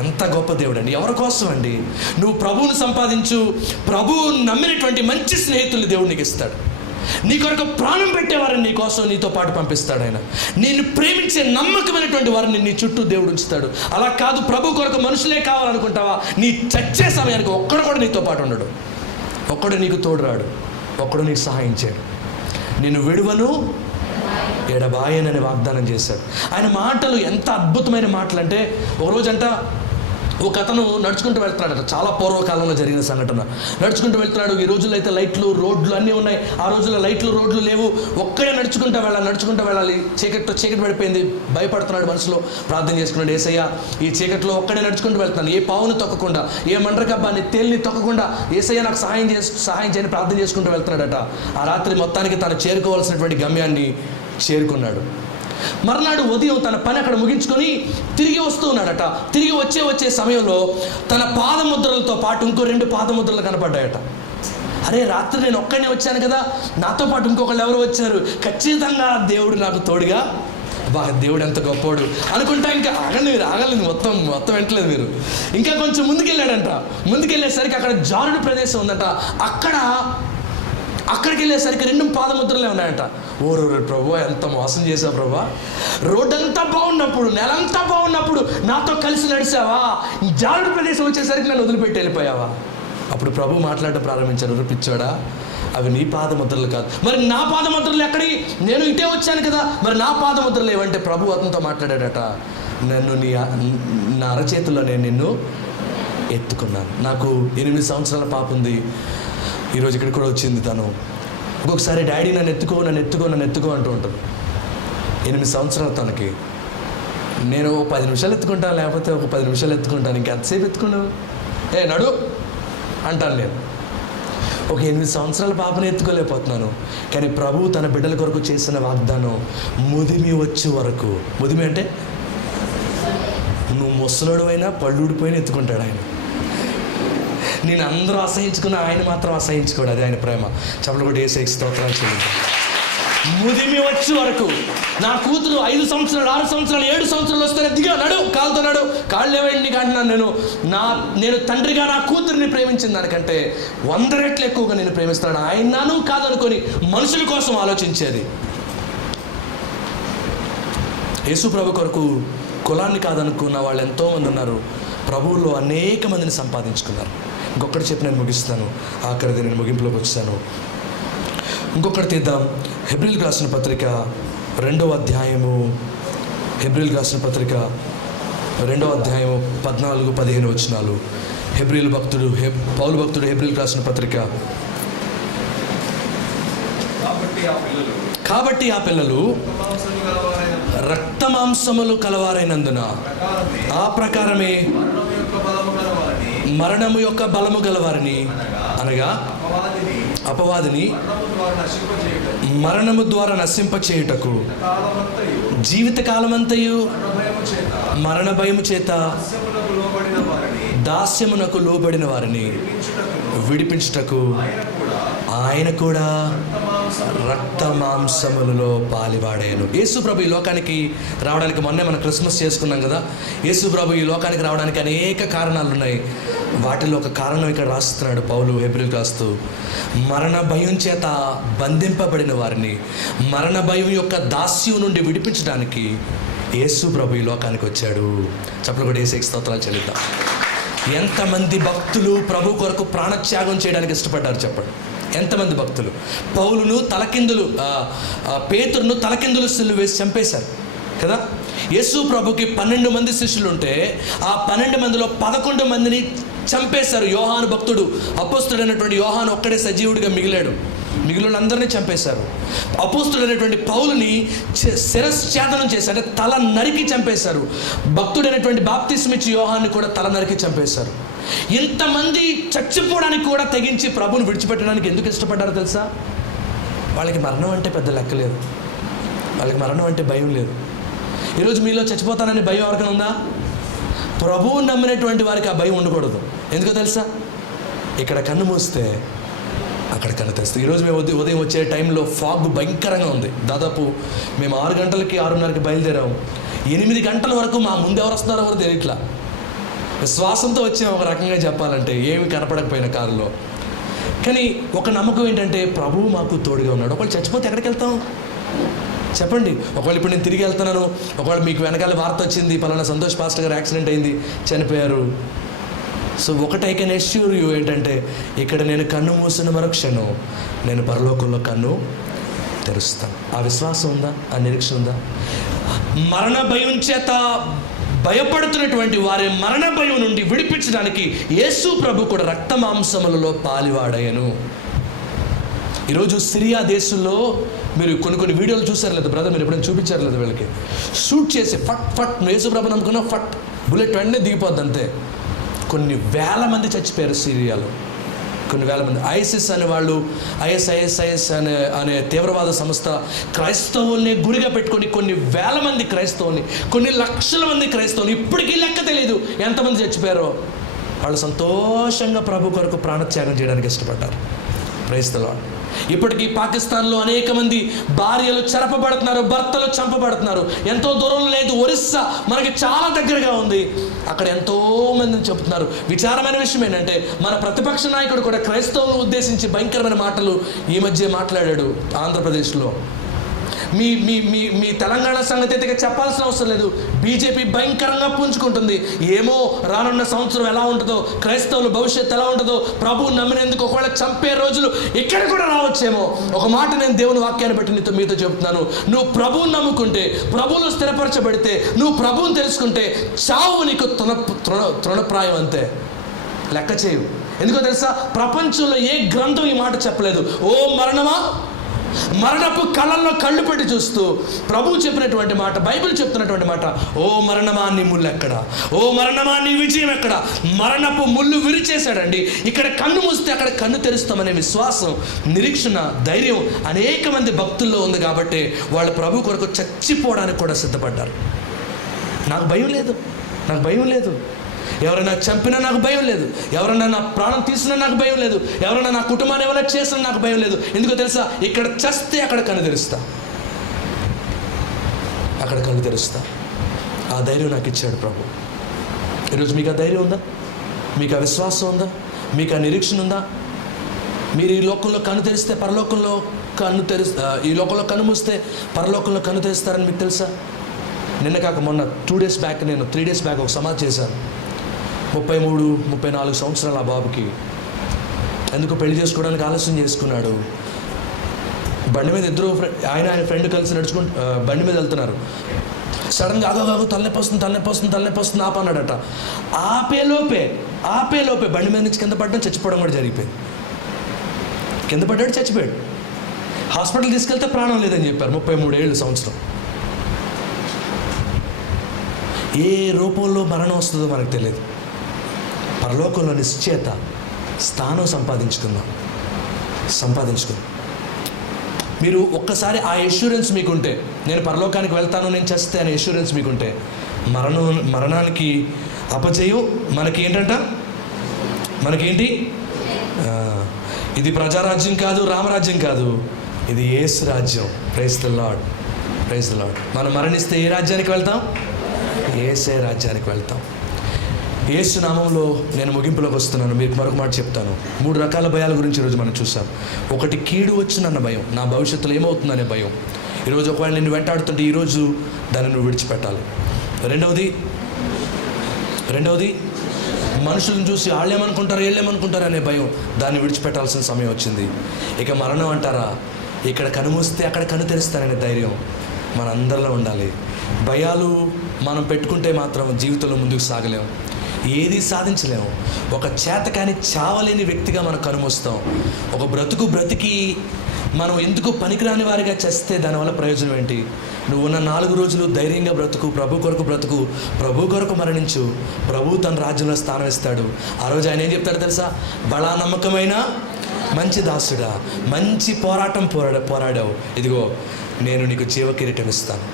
ఎంత గొప్ప దేవుడు అండి! ఎవరి కోసం అండి? నువ్వు ప్రభువుని సంపాదించు, ప్రభువు నమ్మినటువంటి మంచి స్నేహితుల్ని దేవుడు నీకు ఇస్తాడు. నీ కొరకు ప్రాణం పెట్టేవారిని నీ కోసం నీతో పాటు పంపిస్తాడు. ఆయన నిన్ను ప్రేమించే నమ్మకమైనటువంటి వారిని నీ చుట్టూ దేవుడు ఉంచుతాడు. అలా కాదు ప్రభు కొరకు మనుషులే కావాలనుకుంటావా, నీ చచ్చే సమయానికి ఒక్కడు కూడా నీతో పాటు ఉండడు, ఒక్కడు నీకు తోడురాడు, ఒక్కడు నీకు సహాయం చేయడు. నిన్ను విడువను ఎడబాయనని వాగ్దానం చేశాడు. ఆయన మాటలు ఎంత అద్భుతమైన మాటలు అంటే, ఒకరోజంట ఒక అతను నడుచుకుంటూ వెళ్తున్నాడట. చాలా పూర్వకాలంలో జరిగిన సంఘటన. నడుచుకుంటూ వెళ్తున్నాడు. ఈ రోజుల్లో అయితే లైట్లు రోడ్లు అన్నీ ఉన్నాయి. ఆ రోజుల్లో లైట్లు రోడ్లు లేవు. ఒక్కడే నడుచుకుంటూ వెళ్ళాలి. చీకటి పడిపోయింది. భయపడుతున్నాడు, మనసులో ప్రార్థన చేసుకున్నాడు, యేసయ్య ఈ చీకట్లో ఒక్కడే నడుచుకుంటూ వెళ్తున్నాను, ఏ పావుని తొక్కకుండా, ఏ మండ్రకబ్బాన్ని తేలిని తొక్కకుండా, యేసయ్య నాకు సహాయం చేయని ప్రార్థన చేసుకుంటూ వెళ్తున్నాడట. ఆ రాత్రి మొత్తానికి తను చేరుకోవాల్సినటువంటి గమ్యాన్ని చేరుకున్నాడు. మర్నాడు ఉదయం తన పని అక్కడ ముగించుకొని తిరిగి వస్తూ ఉన్నాడట. తిరిగి వచ్చే సమయంలో తన పాదముద్రలతో పాటు ఇంకో 2 పాదముద్రలు కనపడ్డాయట. అరే రాత్రి నేను ఒక్కడే వచ్చాను కదా, నాతో పాటు ఇంకొకళ్ళు ఎవరు వచ్చారు, ఖచ్చితంగా దేవుడు నాకు తోడుగా, దేవుడు ఎంత గొప్పోడు అనుకుంటా. ఇంకా ఆగలేదు, మొత్తం వెంటలేదు మీరు. ఇంకా కొంచెం ముందుకెళ్ళాడంట. ముందుకెళ్ళేసరికి అక్కడ జారుడు ప్రదేశం ఉందంట. అక్కడికి వెళ్ళేసరికి 2 పాదముద్రలే ఉన్నాయంట. ఓరు ప్రభు, ఎంత మోసం చేసావు ప్రభా, రోడ్ అంతా బాగున్నప్పుడు, నెలంతా బాగున్నప్పుడు నాతో కలిసి నడిచావా, జారుడు ప్రదేశం వచ్చేసరికి నన్ను వదిలిపెట్టి వెళ్ళిపోయావా? అప్పుడు ప్రభు మాట్లాడడం ప్రారంభించారు, పిచ్చోడా, అవి నీ పాదముద్రలు కాదు. మరి నా పాదముద్రలు ఎక్కడి? నేను ఇటే వచ్చాను కదా, మరి నా పాదముద్రలు ఏవంటే ప్రభు అతనితో మాట్లాడాడట, నన్ను నా అరచేతుల్లో నేను నిన్ను ఎత్తుకున్నాను. నాకు 8 సంవత్సరాల పాప ఉంది, ఈరోజు ఇక్కడ కూడా వచ్చింది. తను ఒక్కొక్కసారి డాడీ నన్ను ఎత్తుకో అంటూ ఉంటాను. 8 సంవత్సరాలు తనకి. నేను 10 నిమిషాలు ఎత్తుకుంటాను, లేకపోతే ఒక 10 నిమిషాలు ఎత్తుకుంటాను, ఇంకెంతసేపు ఎత్తుకున్నావు, నడు అంటాను నేను. ఒక 8 సంవత్సరాల పాపని ఎత్తుకోలేకపోతున్నాను. కానీ ప్రభువు తన బిడ్డల కొరకు చేసిన వాగ్దానం ముదిమి వచ్చే వరకు. ముదిమి అంటే నువ్వు ముసలోడు అయినా పళ్ళు ఊడిపోయినా ఎత్తుకుంటాడు ఆయన. నేను అందరూ అసహించుకున్న ఆయన మాత్రం అసహించుకోడు. అది ఆయన ప్రేమ. చెప్పలు కూడా ఏసైకి స్తోత్రాలు చెల్లించాలి. ముదిమి వచ్చే వరకు. నా కూతురు 5 సంవత్సరాలు 6 సంవత్సరాలు 7 సంవత్సరాలు వస్తేనే దిగా నడు, కాలుతో నడు, కాళ్ళు లేవండి అంటున్నాను. నేను తండ్రిగా నా కూతురిని ప్రేమించిన దానికంటే 100 రెట్లు ఎక్కువగా నేను ప్రేమిస్తున్నాను. ఆయన నాను కాదనుకొని మనుషుల కోసం ఆలోచించేది. యేసు ప్రభు కొరకు కులాన్ని కాదనుకున్న వాళ్ళు ఎంతోమంది ఉన్నారు. ప్రభువులో అనేక మందిని సంపాదించుకున్నారు. ఇంకొకటి చెప్పి నేను ముగిస్తాను, ఆఖరిది నేను ముగింపులోకి వచ్చాను. ఇంకొకటి తీద్దాం. హెబ్రీయులకు రాసిన పత్రిక 2వ అధ్యాయము, హెబ్రీయులకు రాసిన పత్రిక 2వ అధ్యాయము 14-15 వచనాలు. హెబ్రీయుల భక్తుడు పౌలు భక్తుడు హెబ్రీయులకు రాసిన పత్రిక. కాబట్టి ఆ పిల్లలు రక్త మాంసములు కలవారైనందున ఆ ప్రకారమే మరణము యొక్క బలము గలవారిని, అనగా అపవాదిని మరణము ద్వారా నశింపచేయుటకు జీవితకాలమంతయు మరణ భయము చేత దాస్యమునకు లోబడిన వారిని విడిపించుటకు ఆయన కూడా రక్త మాంసములలో పాలివాడాను. యేసు ప్రభు ఈ లోకానికి రావడానికి, మొన్నే మనం క్రిస్మస్ చేసుకున్నాం కదా, యేసు ప్రభు ఈ లోకానికి రావడానికి అనేక కారణాలు ఉన్నాయి. వాటిలో ఒక కారణం ఇక్కడ రాస్తున్నాడు పౌలు హెబ్రీయులకు రాస్తూ, మరణ భయం చేత బంధింపబడిన వారిని మరణ భయం యొక్క దాస్యం నుండి విడిపించడానికి యేసు ప్రభు ఈ లోకానికి వచ్చాడు. చెప్పలు కూడా యేసుకి స్తోత్రాలు చెల్లిద్దాం. ఎంతమంది భక్తులు ప్రభు కొరకు ప్రాణత్యాగం చేయడానికి ఇష్టపడ్డారు చెప్పండి. ఎంతమంది భక్తులు. పౌలును తలకిందులు, పేతురును తలకిందులు సిలువ వేసి చంపేశారు కదా. యేసు ప్రభుకి 12 మంది శిష్యులు ఉంటే ఆ 12 మందిలో 11 మందిని చంపేశారు. యోహాను భక్తుడు, అపోస్తుడైనటువంటి యోహాను ఒక్కడే సజీవుడిగా మిగిలాడు. మిగిలినందరినీ చంపేశారు. అపోస్తుడైనటువంటి పౌలుని శిరశ్ఛేదనం చేశారు, అంటే తల నరికి చంపేశారు. భక్తుడైనటువంటి బాప్తిస్మిచ్చి యోహాన్ని కూడా తల నరికి చంపేశారు. ఇంతమంది చచ్చిపోవడానికి కూడా తెగించి ప్రభువుని విడిచిపెట్టడానికి ఎందుకు ఇష్టపడ్డారో తెలుసా? వాళ్ళకి మరణం అంటే పెద్ద లెక్క లేదు, వాళ్ళకి మరణం అంటే భయం లేదు. ఈరోజు మీలో చచ్చిపోతానని భయం ఎవరికైనా ఉందా? ప్రభువుని నమ్మినటువంటి వారికి ఆ భయం ఉండకూడదు. ఎందుకో తెలుసా? ఇక్కడ కన్ను మూస్తే అక్కడ కన్ను తెస్తుంది. ఈరోజు మేము ఉదయం వచ్చే టైంలో ఫాగ్ భయంకరంగా ఉంది. దాదాపు మేము 6 గంటలకి 6:30కి బయలుదేరాము. 8 గంటల వరకు మా ముందు ఎవరు వస్తున్నారో ఎవరు తెలియట్లా. విశ్వాసంతో వచ్చాము ఒక రకంగా చెప్పాలంటే, ఏమి కనపడకపోయిన కారులో. కానీ ఒక నమ్మకం ఏంటంటే ప్రభువు మాకు తోడుగా ఉన్నాడు. ఒకవేళ చచ్చిపోతే ఎక్కడికి వెళ్తాం చెప్పండి? ఒకవేళ ఇప్పుడు నేను తిరిగి వెళ్తున్నాను, ఒకవేళ మీకు వెనకాల వార్త వచ్చింది, పలానా సంతోష్ పాస్టర్ గారు యాక్సిడెంట్ అయింది, చనిపోయారు. సో ఒకటి ఐ కెన్ అష్యూర్ యూ ఏంటంటే, ఇక్కడ నేను కన్ను మూసిన మరుక్షణం నేను పరలోకంలో కన్ను తెరుస్తాను. ఆ విశ్వాసం ఉందా? ఆ నిరీక్షణ ఉందా? మరణ భయం చేత భయపడుతున్నటువంటి వారి మరణ భయం నుండి విడిపించడానికి యేసు ప్రభు కూడా రక్త మాంసములలో పాలివాడయ్యను. ఈరోజు సిరియా దేశంలో మీరు కొన్ని వీడియోలు చూసారు లేదా బ్రదర్? మీరు ఎప్పుడైనా చూపించారు లేదా? వీళ్ళకి షూట్ చేసి ఫట్ యేసు ప్రభు నమ్ముకున్న ఫట్ బుల్లెట్ వెంటనే దిగిపోద్ది అంతే. కొన్ని వేల మంది చచ్చిపోయారు సిరియాలో, కొన్ని వేల మంది. ఐసిస్ అనే వాళ్ళు, ఐఎస్ఐఎస్ అనే తీవ్రవాద సంస్థ క్రైస్తవుల్ని గురిగా పెట్టుకొని కొన్ని వేల మంది క్రైస్తవుల్ని, కొన్ని లక్షల మంది క్రైస్తవులు, ఇప్పటికీ లెక్క తెలియదు ఎంతమంది చచ్చిపోయారో. వాళ్ళు సంతోషంగా ప్రభు కొరకు ప్రాణత్యాగం చేయడానికి ఇష్టపడ్డారు. Praise the Lord. ఇప్పటికీ పాకిస్తాన్లో అనేక మంది భార్యలు చెరపబడుతున్నారు, భర్తలు చంపబడుతున్నారు. ఎంతో దూరం లేదు, ఒరిస్సా మనకి చాలా దగ్గరగా ఉంది. అక్కడ ఎంతో మందిని చెబుతున్నారు. విచారమైన విషయం ఏంటంటే, మన ప్రతిపక్ష నాయకుడు కూడా క్రైస్తవులను ఉద్దేశించి భయంకరమైన మాటలు ఈ మధ్య మాట్లాడాడు ఆంధ్రప్రదేశ్లో. మీ మీ మీ మీ తెలంగాణ సంగతి అయితే చెప్పాల్సిన అవసరం లేదు. బీజేపీ భయంకరంగా పుంజుకుంటుంది. ఏమో రానున్న సంవత్సరం ఎలా ఉంటుందో, క్రైస్తవుల భవిష్యత్తు ఎలా ఉంటుందో, ప్రభువు నమ్మినందుకు ఒకవేళ చంపే రోజులు ఇక్కడ కూడా రావచ్చేమో. ఒక మాట నేను దేవుని వాక్యాన్ని బట్టి మీతో చెప్తున్నాను, నువ్వు ప్రభువుని నమ్ముకుంటే, ప్రభువులో స్థిరపరచబడితే, నువ్వు ప్రభువుని తెలుసుకుంటే చావు నీకు తృణప్రాయం అంతే, లెక్క చేయు. ఎందుకో తెలుసా, ప్రపంచంలో ఏ గ్రంథం ఈ మాట చెప్పలేదు. ఓ మరణమా, మరణపు కళ్ళల్లో కళ్ళు పెట్టి చూస్తూ ప్రభువు చెప్పినటువంటి మాట, బైబిల్ చెప్తున్నటువంటి మాట, ఓ మరణమా నీ ముళ్ళు ఎక్కడ, ఓ మరణమా నీ విజయం ఎక్కడ. మరణపు ముళ్ళు విరిచేశాడండి. ఇక్కడ కన్ను మూస్తే అక్కడ కన్ను తెరుస్తామనే విశ్వాసం, నిరీక్షణ, ధైర్యం అనేక మంది భక్తుల్లో ఉంది. కాబట్టి వాళ్ళు ప్రభు కొరకు చచ్చిపోవడానికి కూడా సిద్ధపడ్డారు. నాకు భయం లేదు, నాకు భయం లేదు. ఎవరైనా చంపినా నాకు భయం లేదు, ఎవరైనా నా ప్రాణం తీసినా నాకు భయం లేదు, ఎవరైనా నా కుటుంబాన్ని ఎవరైనా చేసినా నాకు భయం లేదు. ఎందుకో తెలుసా, ఇక్కడ చస్తే అక్కడ కన్ను తెరుస్తా, అక్కడ కన్ను తెరుస్తా. ఆ ధైర్యం నాకు ఇచ్చాడు ప్రభు. ఈరోజు మీకు ఆ ధైర్యం ఉందా? మీకు ఆ విశ్వాసం ఉందా? మీకు ఆ నిరీక్షణ ఉందా? మీరు ఈ లోకంలో కన్ను తెరిస్తే పరలోకంలో కన్ను ఈ లోకంలో కన్ను మూస్తే పరలోకంలో కన్ను తెరుస్తారని మీకు తెలుసా? నిన్న కాక మొన్న 3 days బ్యాక్, నేను 3 days బ్యాక్ ఒక సమాధి చేశాను. 33-34 సంవత్సరాల ఆ బాబుకి ఎందుకు పెళ్లి చేసుకోవడానికి ఆలస్యం చేసుకున్నాడు. బండి మీద ఇద్దరు ఆయన ఫ్రెండ్ కలిసి నడుచుకుంటూ బండి మీద వెళ్తున్నారు. సడన్గా ఆగో తలనొప్పి ఆపన్నాడట. ఆపేలోపే బండి మీద నుంచి కింద పడడం, చచ్చిపోవడం కూడా జరిగిపోయింది. కింద పడ్డాడు, చచ్చిపోయాడు. హాస్పిటల్ తీసుకెళ్తే ప్రాణం లేదని చెప్పారు. 33 సంవత్సరం. ఏ రూపంలో మరణం వస్తుందో మనకు తెలియదు. పరలోకంలో నిశ్చయత, స్థానం సంపాదించుకుందాం. మీరు ఒక్కసారి ఆ ఎష్యూరెన్స్ మీకుంటే, నేను పరలోకానికి వెళ్తాను, నేను చస్తే అనే ఎష్యూరెన్స్ మీకుంటే, మరణానికి అపజయం మనకి ఏంటంట, మనకేంటి, ఇది ప్రజారాజ్యం కాదు, రామరాజ్యం కాదు, ఇది యేసు రాజ్యం. Praise the Lord, praise the Lord. మనం మరణిస్తే ఏ రాజ్యానికి వెళ్తాం? యేసే రాజ్యానికి వెళ్తాం. యేసు నామంలో నేను ముగింపులోకి వస్తున్నాను. మీకు మరొక మాట చెప్తాను. 3 రకాల భయాల గురించి ఈరోజు మనం చూసాం. ఒకటి, కీడు వచ్చిందన్న భయం, నా భవిష్యత్తులో ఏమవుతుందనే భయం. ఈరోజు ఒకవేళ నిన్ను వెంటాడుతుంటే ఈరోజు దాన్ని నువ్వు విడిచిపెట్టాలి. రెండవది మనుషులను చూసి వీళ్ళేమనుకుంటారు అనే భయం, దాన్ని విడిచిపెట్టాల్సిన సమయం వచ్చింది. ఇక మరణం అంటారా, ఇక్కడ కనుమూస్తే అక్కడ కన్ను తెరుస్తాననే ధైర్యం మనందరిలో ఉండాలి. భయాలు మనం పెట్టుకుంటే మాత్రం జీవితంలో ముందుకు సాగలేము, ఏది సాధించలేము. ఒక చేతకాని చావలేని వ్యక్తిగా మనం కనుమూస్తాం. ఒక బ్రతికి మనం ఎందుకు పనికిరాని వారిగా చేస్తే దానివల్ల ప్రయోజనం ఏంటి? నువ్వు ఉన్న 4 రోజులు ధైర్యంగా బ్రతుకు, ప్రభు కొరకు మరణించు. ప్రభు తన రాజ్యంలో స్థానం ఇస్తాడు. ఆ రోజు ఆయన ఏం చెప్తాడో తెలుసా? బలా నమ్మకమైన మంచి దాసుడా, మంచి పోరాటం పోరాడావు, ఇదిగో నేను నీకు జీవ కిరీటం ఇస్తాను,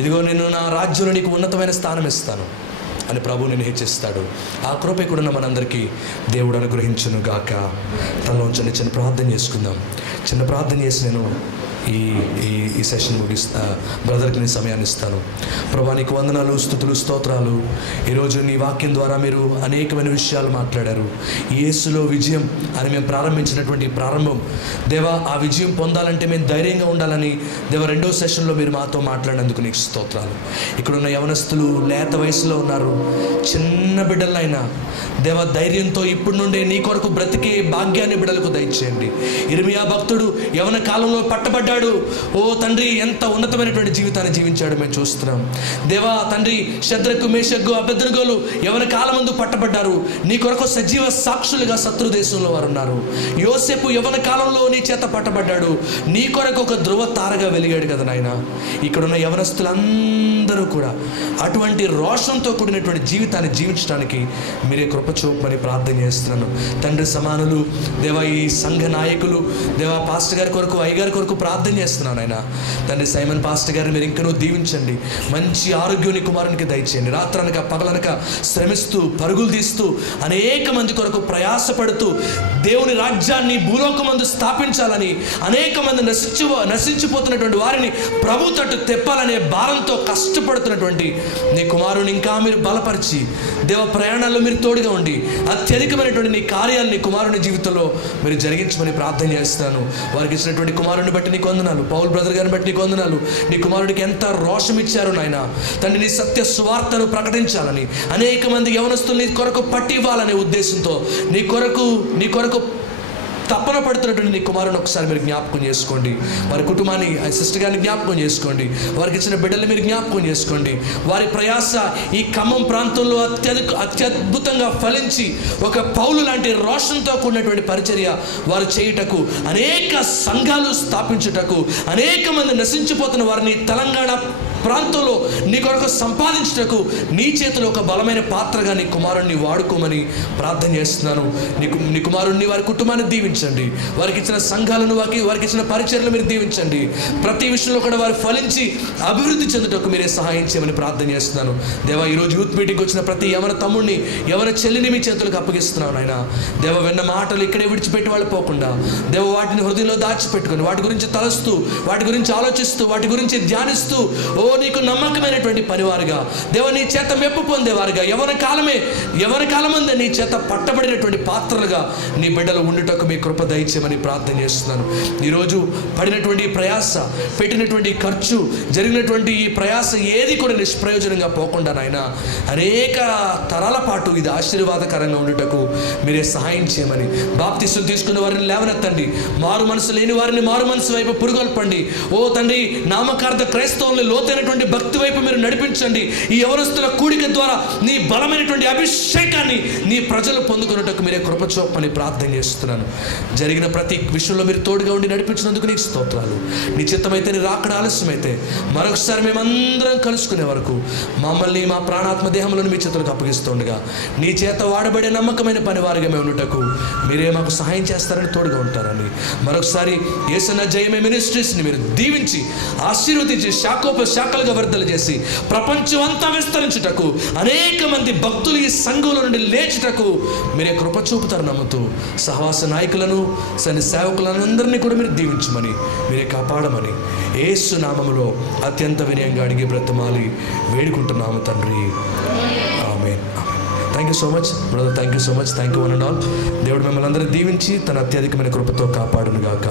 ఇదిగో నేను నా రాజ్యంలో నీకు ఉన్నతమైన స్థానం ఇస్తాను అని ప్రభు నేను హెచ్చిస్తాడు. ఆ కృప ఇక్కడున్న మనందరికీ దేవుడు అనుగ్రహించును గాక. తనలోంచి చిన్న ప్రార్థన చేసుకుందాం. చిన్న ప్రార్థన చేసి నేను ఈ సెషన్ బ్రదర్కి నేను సమయాన్ని ఇస్తాను. ప్రభా, నీకు వందనాలు, స్తుతులు, స్తోత్రాలు. ఈరోజు నీ వాక్యం ద్వారా మీరు అనేకమైన విషయాలు మాట్లాడారు. యేసులో విజయం అని మేము ప్రారంభించినటువంటి ప్రారంభం దేవా, ఆ విజయం పొందాలంటే మేము ధైర్యంగా ఉండాలని దేవా 2వ సెషన్లో మీరు మాతో మాట్లాడినందుకు నీకు స్తోత్రాలు. ఇక్కడున్న యవనస్తులు లేత వయసులో ఉన్నారు, చిన్న బిడ్డలైనా దేవా ధైర్యంతో ఇప్పుడు నుండే నీ కొరకు బ్రతికే భాగ్యాన్ని బిడ్డలకు దయచేయండి. ఇర్మియా భక్తుడు యవన కాలంలో పట్టబడ్డాడు. ఓ తండ్రి, ఎంత ఉన్నతమైనటువంటి జీవితాన్ని జీవించాడు మేము చూస్తున్నాం. దేవా తండ్రి, శద్రకు, మేషకు, అబేద్నెగోలు యవన కాలం ముందు పట్టబడ్డారు. నీ కొరకు సజీవ సాక్షులుగా శత్రు దేశంలో వారు ఉన్నారు. యోసేపు యవన కాలంలో నీ చేత పట్టబడ్డాడు. నీ కొరకు ఒక ధ్రువ తారగా వెలిగాడు కదా నాయన. ఇక్కడున్న యవనస్తులందరూ కూడా అటువంటి రోషంతో కూడినటువంటి జీవితాన్ని జీవించడానికి మీరే కృప చూపమని ప్రార్థన చేస్తున్నాను. తండ్రి సమానులు దేవా, ఈ సంఘ నాయకులు దేవా, పాస్టర్ గారి కొరకు, అయ్యగారి కొరకు ప్రార్థన చేస్తున్నాను ఆయన. తండ్రి సైమన్ పాస్టర్ గారిని మీరు ఇంకనూ దీవించండి. మంచి ఆరోగ్యాన్ని కుమారునికి దయచేయండి. రాత్రనక పగలనక శ్రమిస్తూ పరుగులు తీస్తూ అనేక మంది కొరకు ప్రయాసపడుతూ దేవుని రాజ్యాన్ని భూలోకమందు స్థాపించాలని, అనేక మంది నశించిపోతున్నటువంటి వారిని ప్రభు తట్టు తెప్పాలనే భారంతో కష్టపడుతున్నటువంటి నీ కుమారుని ఇంకా మీరు బలపరిచి దేవ ప్రయాణాల్లో మీరు తోడుగా ఉండి అత్యధికమైనటువంటి నీ కార్యాలు నీ కుమారుని జీవితంలో మీరు జరిగించమని ప్రార్థన చేస్తున్నాను. వారికి ఇచ్చినటువంటి కుమారుని బట్టి నీకు వందనాలు. పౌల్ బ్రదర్ గారిని బట్టి నీకు వందనాలు. నీ కుమారుడికి ఎంత రోషం ఇచ్చారు నాయన తండ్రి, నీ సత్య సువార్తను ప్రకటించాలని, అనేక మంది యవనస్తులు నీ కొరకు పట్టి ఇవ్వాలనే ఉద్దేశంతో నీ కొరకు తప్పన పడుతున్నటువంటి నీ కుమారుని ఒకసారి మీరు జ్ఞాపకం చేసుకోండి. వారి కుటుంబాన్ని, సిస్టర్ గారిని జ్ఞాపకం చేసుకోండి. వారికి ఇచ్చిన బిడ్డల్ని మీరు జ్ఞాపకం చేసుకోండి. వారి ప్రయాస ఈ ఖమ్మం ప్రాంతంలో అత్యద్భుతంగా ఫలించి ఒక పౌలు లాంటి రోషంతో కూడినటువంటి పరిచర్య వారు చేయుటకు, అనేక సంఘాలు స్థాపించుటకు, అనేక మంది నశించిపోతున్న వారిని తెలంగాణ ప్రాంతంలో నీ కొరకు సంపాదించుటకు నీ చేతిలో ఒక బలమైన పాత్రగా నీ కుమారుణ్ణి వాడుకోమని ప్రార్థన చేస్తున్నాను. నీ కుమారుణ్ణి, వారి కుటుంబాన్ని దీవించండి. వారికి ఇచ్చిన సంఘాలను, వారికి ఇచ్చిన పరిచర్యలు మీరు దీవించండి. ప్రతి విషయంలో కూడా వారు ఫలించి అభివృద్ధి చెందుటకు మీరే సహాయం చేయమని ప్రార్థన చేస్తున్నాను. దేవా, ఈరోజు యూత్ మీటింగ్ వచ్చిన ప్రతి యవన తమ్ముడిని, యవన చెల్లిని మీ చేతులకు అప్పగిస్తున్నాను ఆయన. దేవ, విన్న మాటలు ఇక్కడే విడిచిపెట్టి వాళ్ళు పోకుండా దేవ వాటిని హృదయంలో దాచిపెట్టుకొని వాటి గురించి తలస్తూ, వాటి గురించి ఆలోచిస్తూ, వాటి గురించి ధ్యానిస్తూ, ఓ నీకు నమ్మకమైనటువంటి పనివారుగా దేవ నీ చేత మెప్పు పొందేవారుగా, ఎవరి కాలమందే నీ చేత పట్టబడినటువంటి పాత్రలుగా నీ బిడ్డలు ఉండుటకు మీ కృప దయచేయమని ప్రార్థన చేస్తున్నాను. ఈరోజు పడినటువంటి ప్రయాస, పెట్టినటువంటి ఖర్చు, జరిగినటువంటి ఈ ప్రయాస ఏది కూడా నిష్ప్రయోజనంగా పోకుండా నాయన అనేక తరాల పాటు ఇది ఆశీర్వాదకరంగా ఉండుటకు మీరే సహాయం చేయమని, బాప్తిస్మం తీసుకున్న వారిని లేవనెత్తండి. మారు మనసు లేని వారిని మారు మనసు వైపు పురుగొల్పండి. ఓ తండ్రి, నామకార్థ క్రైస్తవుల్ని లోతైనటువంటి భక్తి వైపు మీరు నడిపించండి. ఈ యవనస్తుల కూడిక ద్వారా నీ బలమైనటువంటి అభిషేకాన్ని నీ ప్రజలు పొందుకున్నట్టుకు మీరే కృప చూపమని ప్రార్థన చేస్తున్నాను. జరిగిన ప్రతి విషయంలో మీరు తోడుగా ఉండి నడిపించినందుకు నీకు స్తోత్రాలు. నీ చిత్తమైతే, నీ రాకడ ఆలస్యమైతే మరొకసారి మేమందరం కలుసుకునే వరకు మమ్మల్ని, మా ప్రాణాత్మ దేహములను మీ చేతులకు అప్పగిస్తుండగా నీ చేత వాడబడే నమ్మకమైన పనివారిగా మేము ఉండుటకు మీరే మాకు సహాయం చేస్తారని, తోడుగా ఉంటారని మరొకసారి యేసన్న జయమే మినిస్ట్రీస్ని మీరు దీవించి ఆశీర్వదించి శాఖలుగా వర్ధలు చేసి ప్రపంచం అంతా విస్తరించుటకు, అనేక మంది భక్తులు ఈ సంఘంలో నుండి లేచుటకు మీరే కృప చూపుతారు నమ్ముతూ సహవాస నాయకులను, సేవకులను అందరినీ కూడా మీరు దీవించమని, మీరే కాపాడమని యేసు నామములో అత్యంత వినయంగా అడిగి బ్రతమాలి వేడుకుంటున్నాము తండ్రి. Amen. Thank you so much brother, thank you so much, thank you one and all. దేవుడు మిమ్మల్ని అందరూ దీవించి తన అత్యధికమైన కృపతో కాపాడును గాక.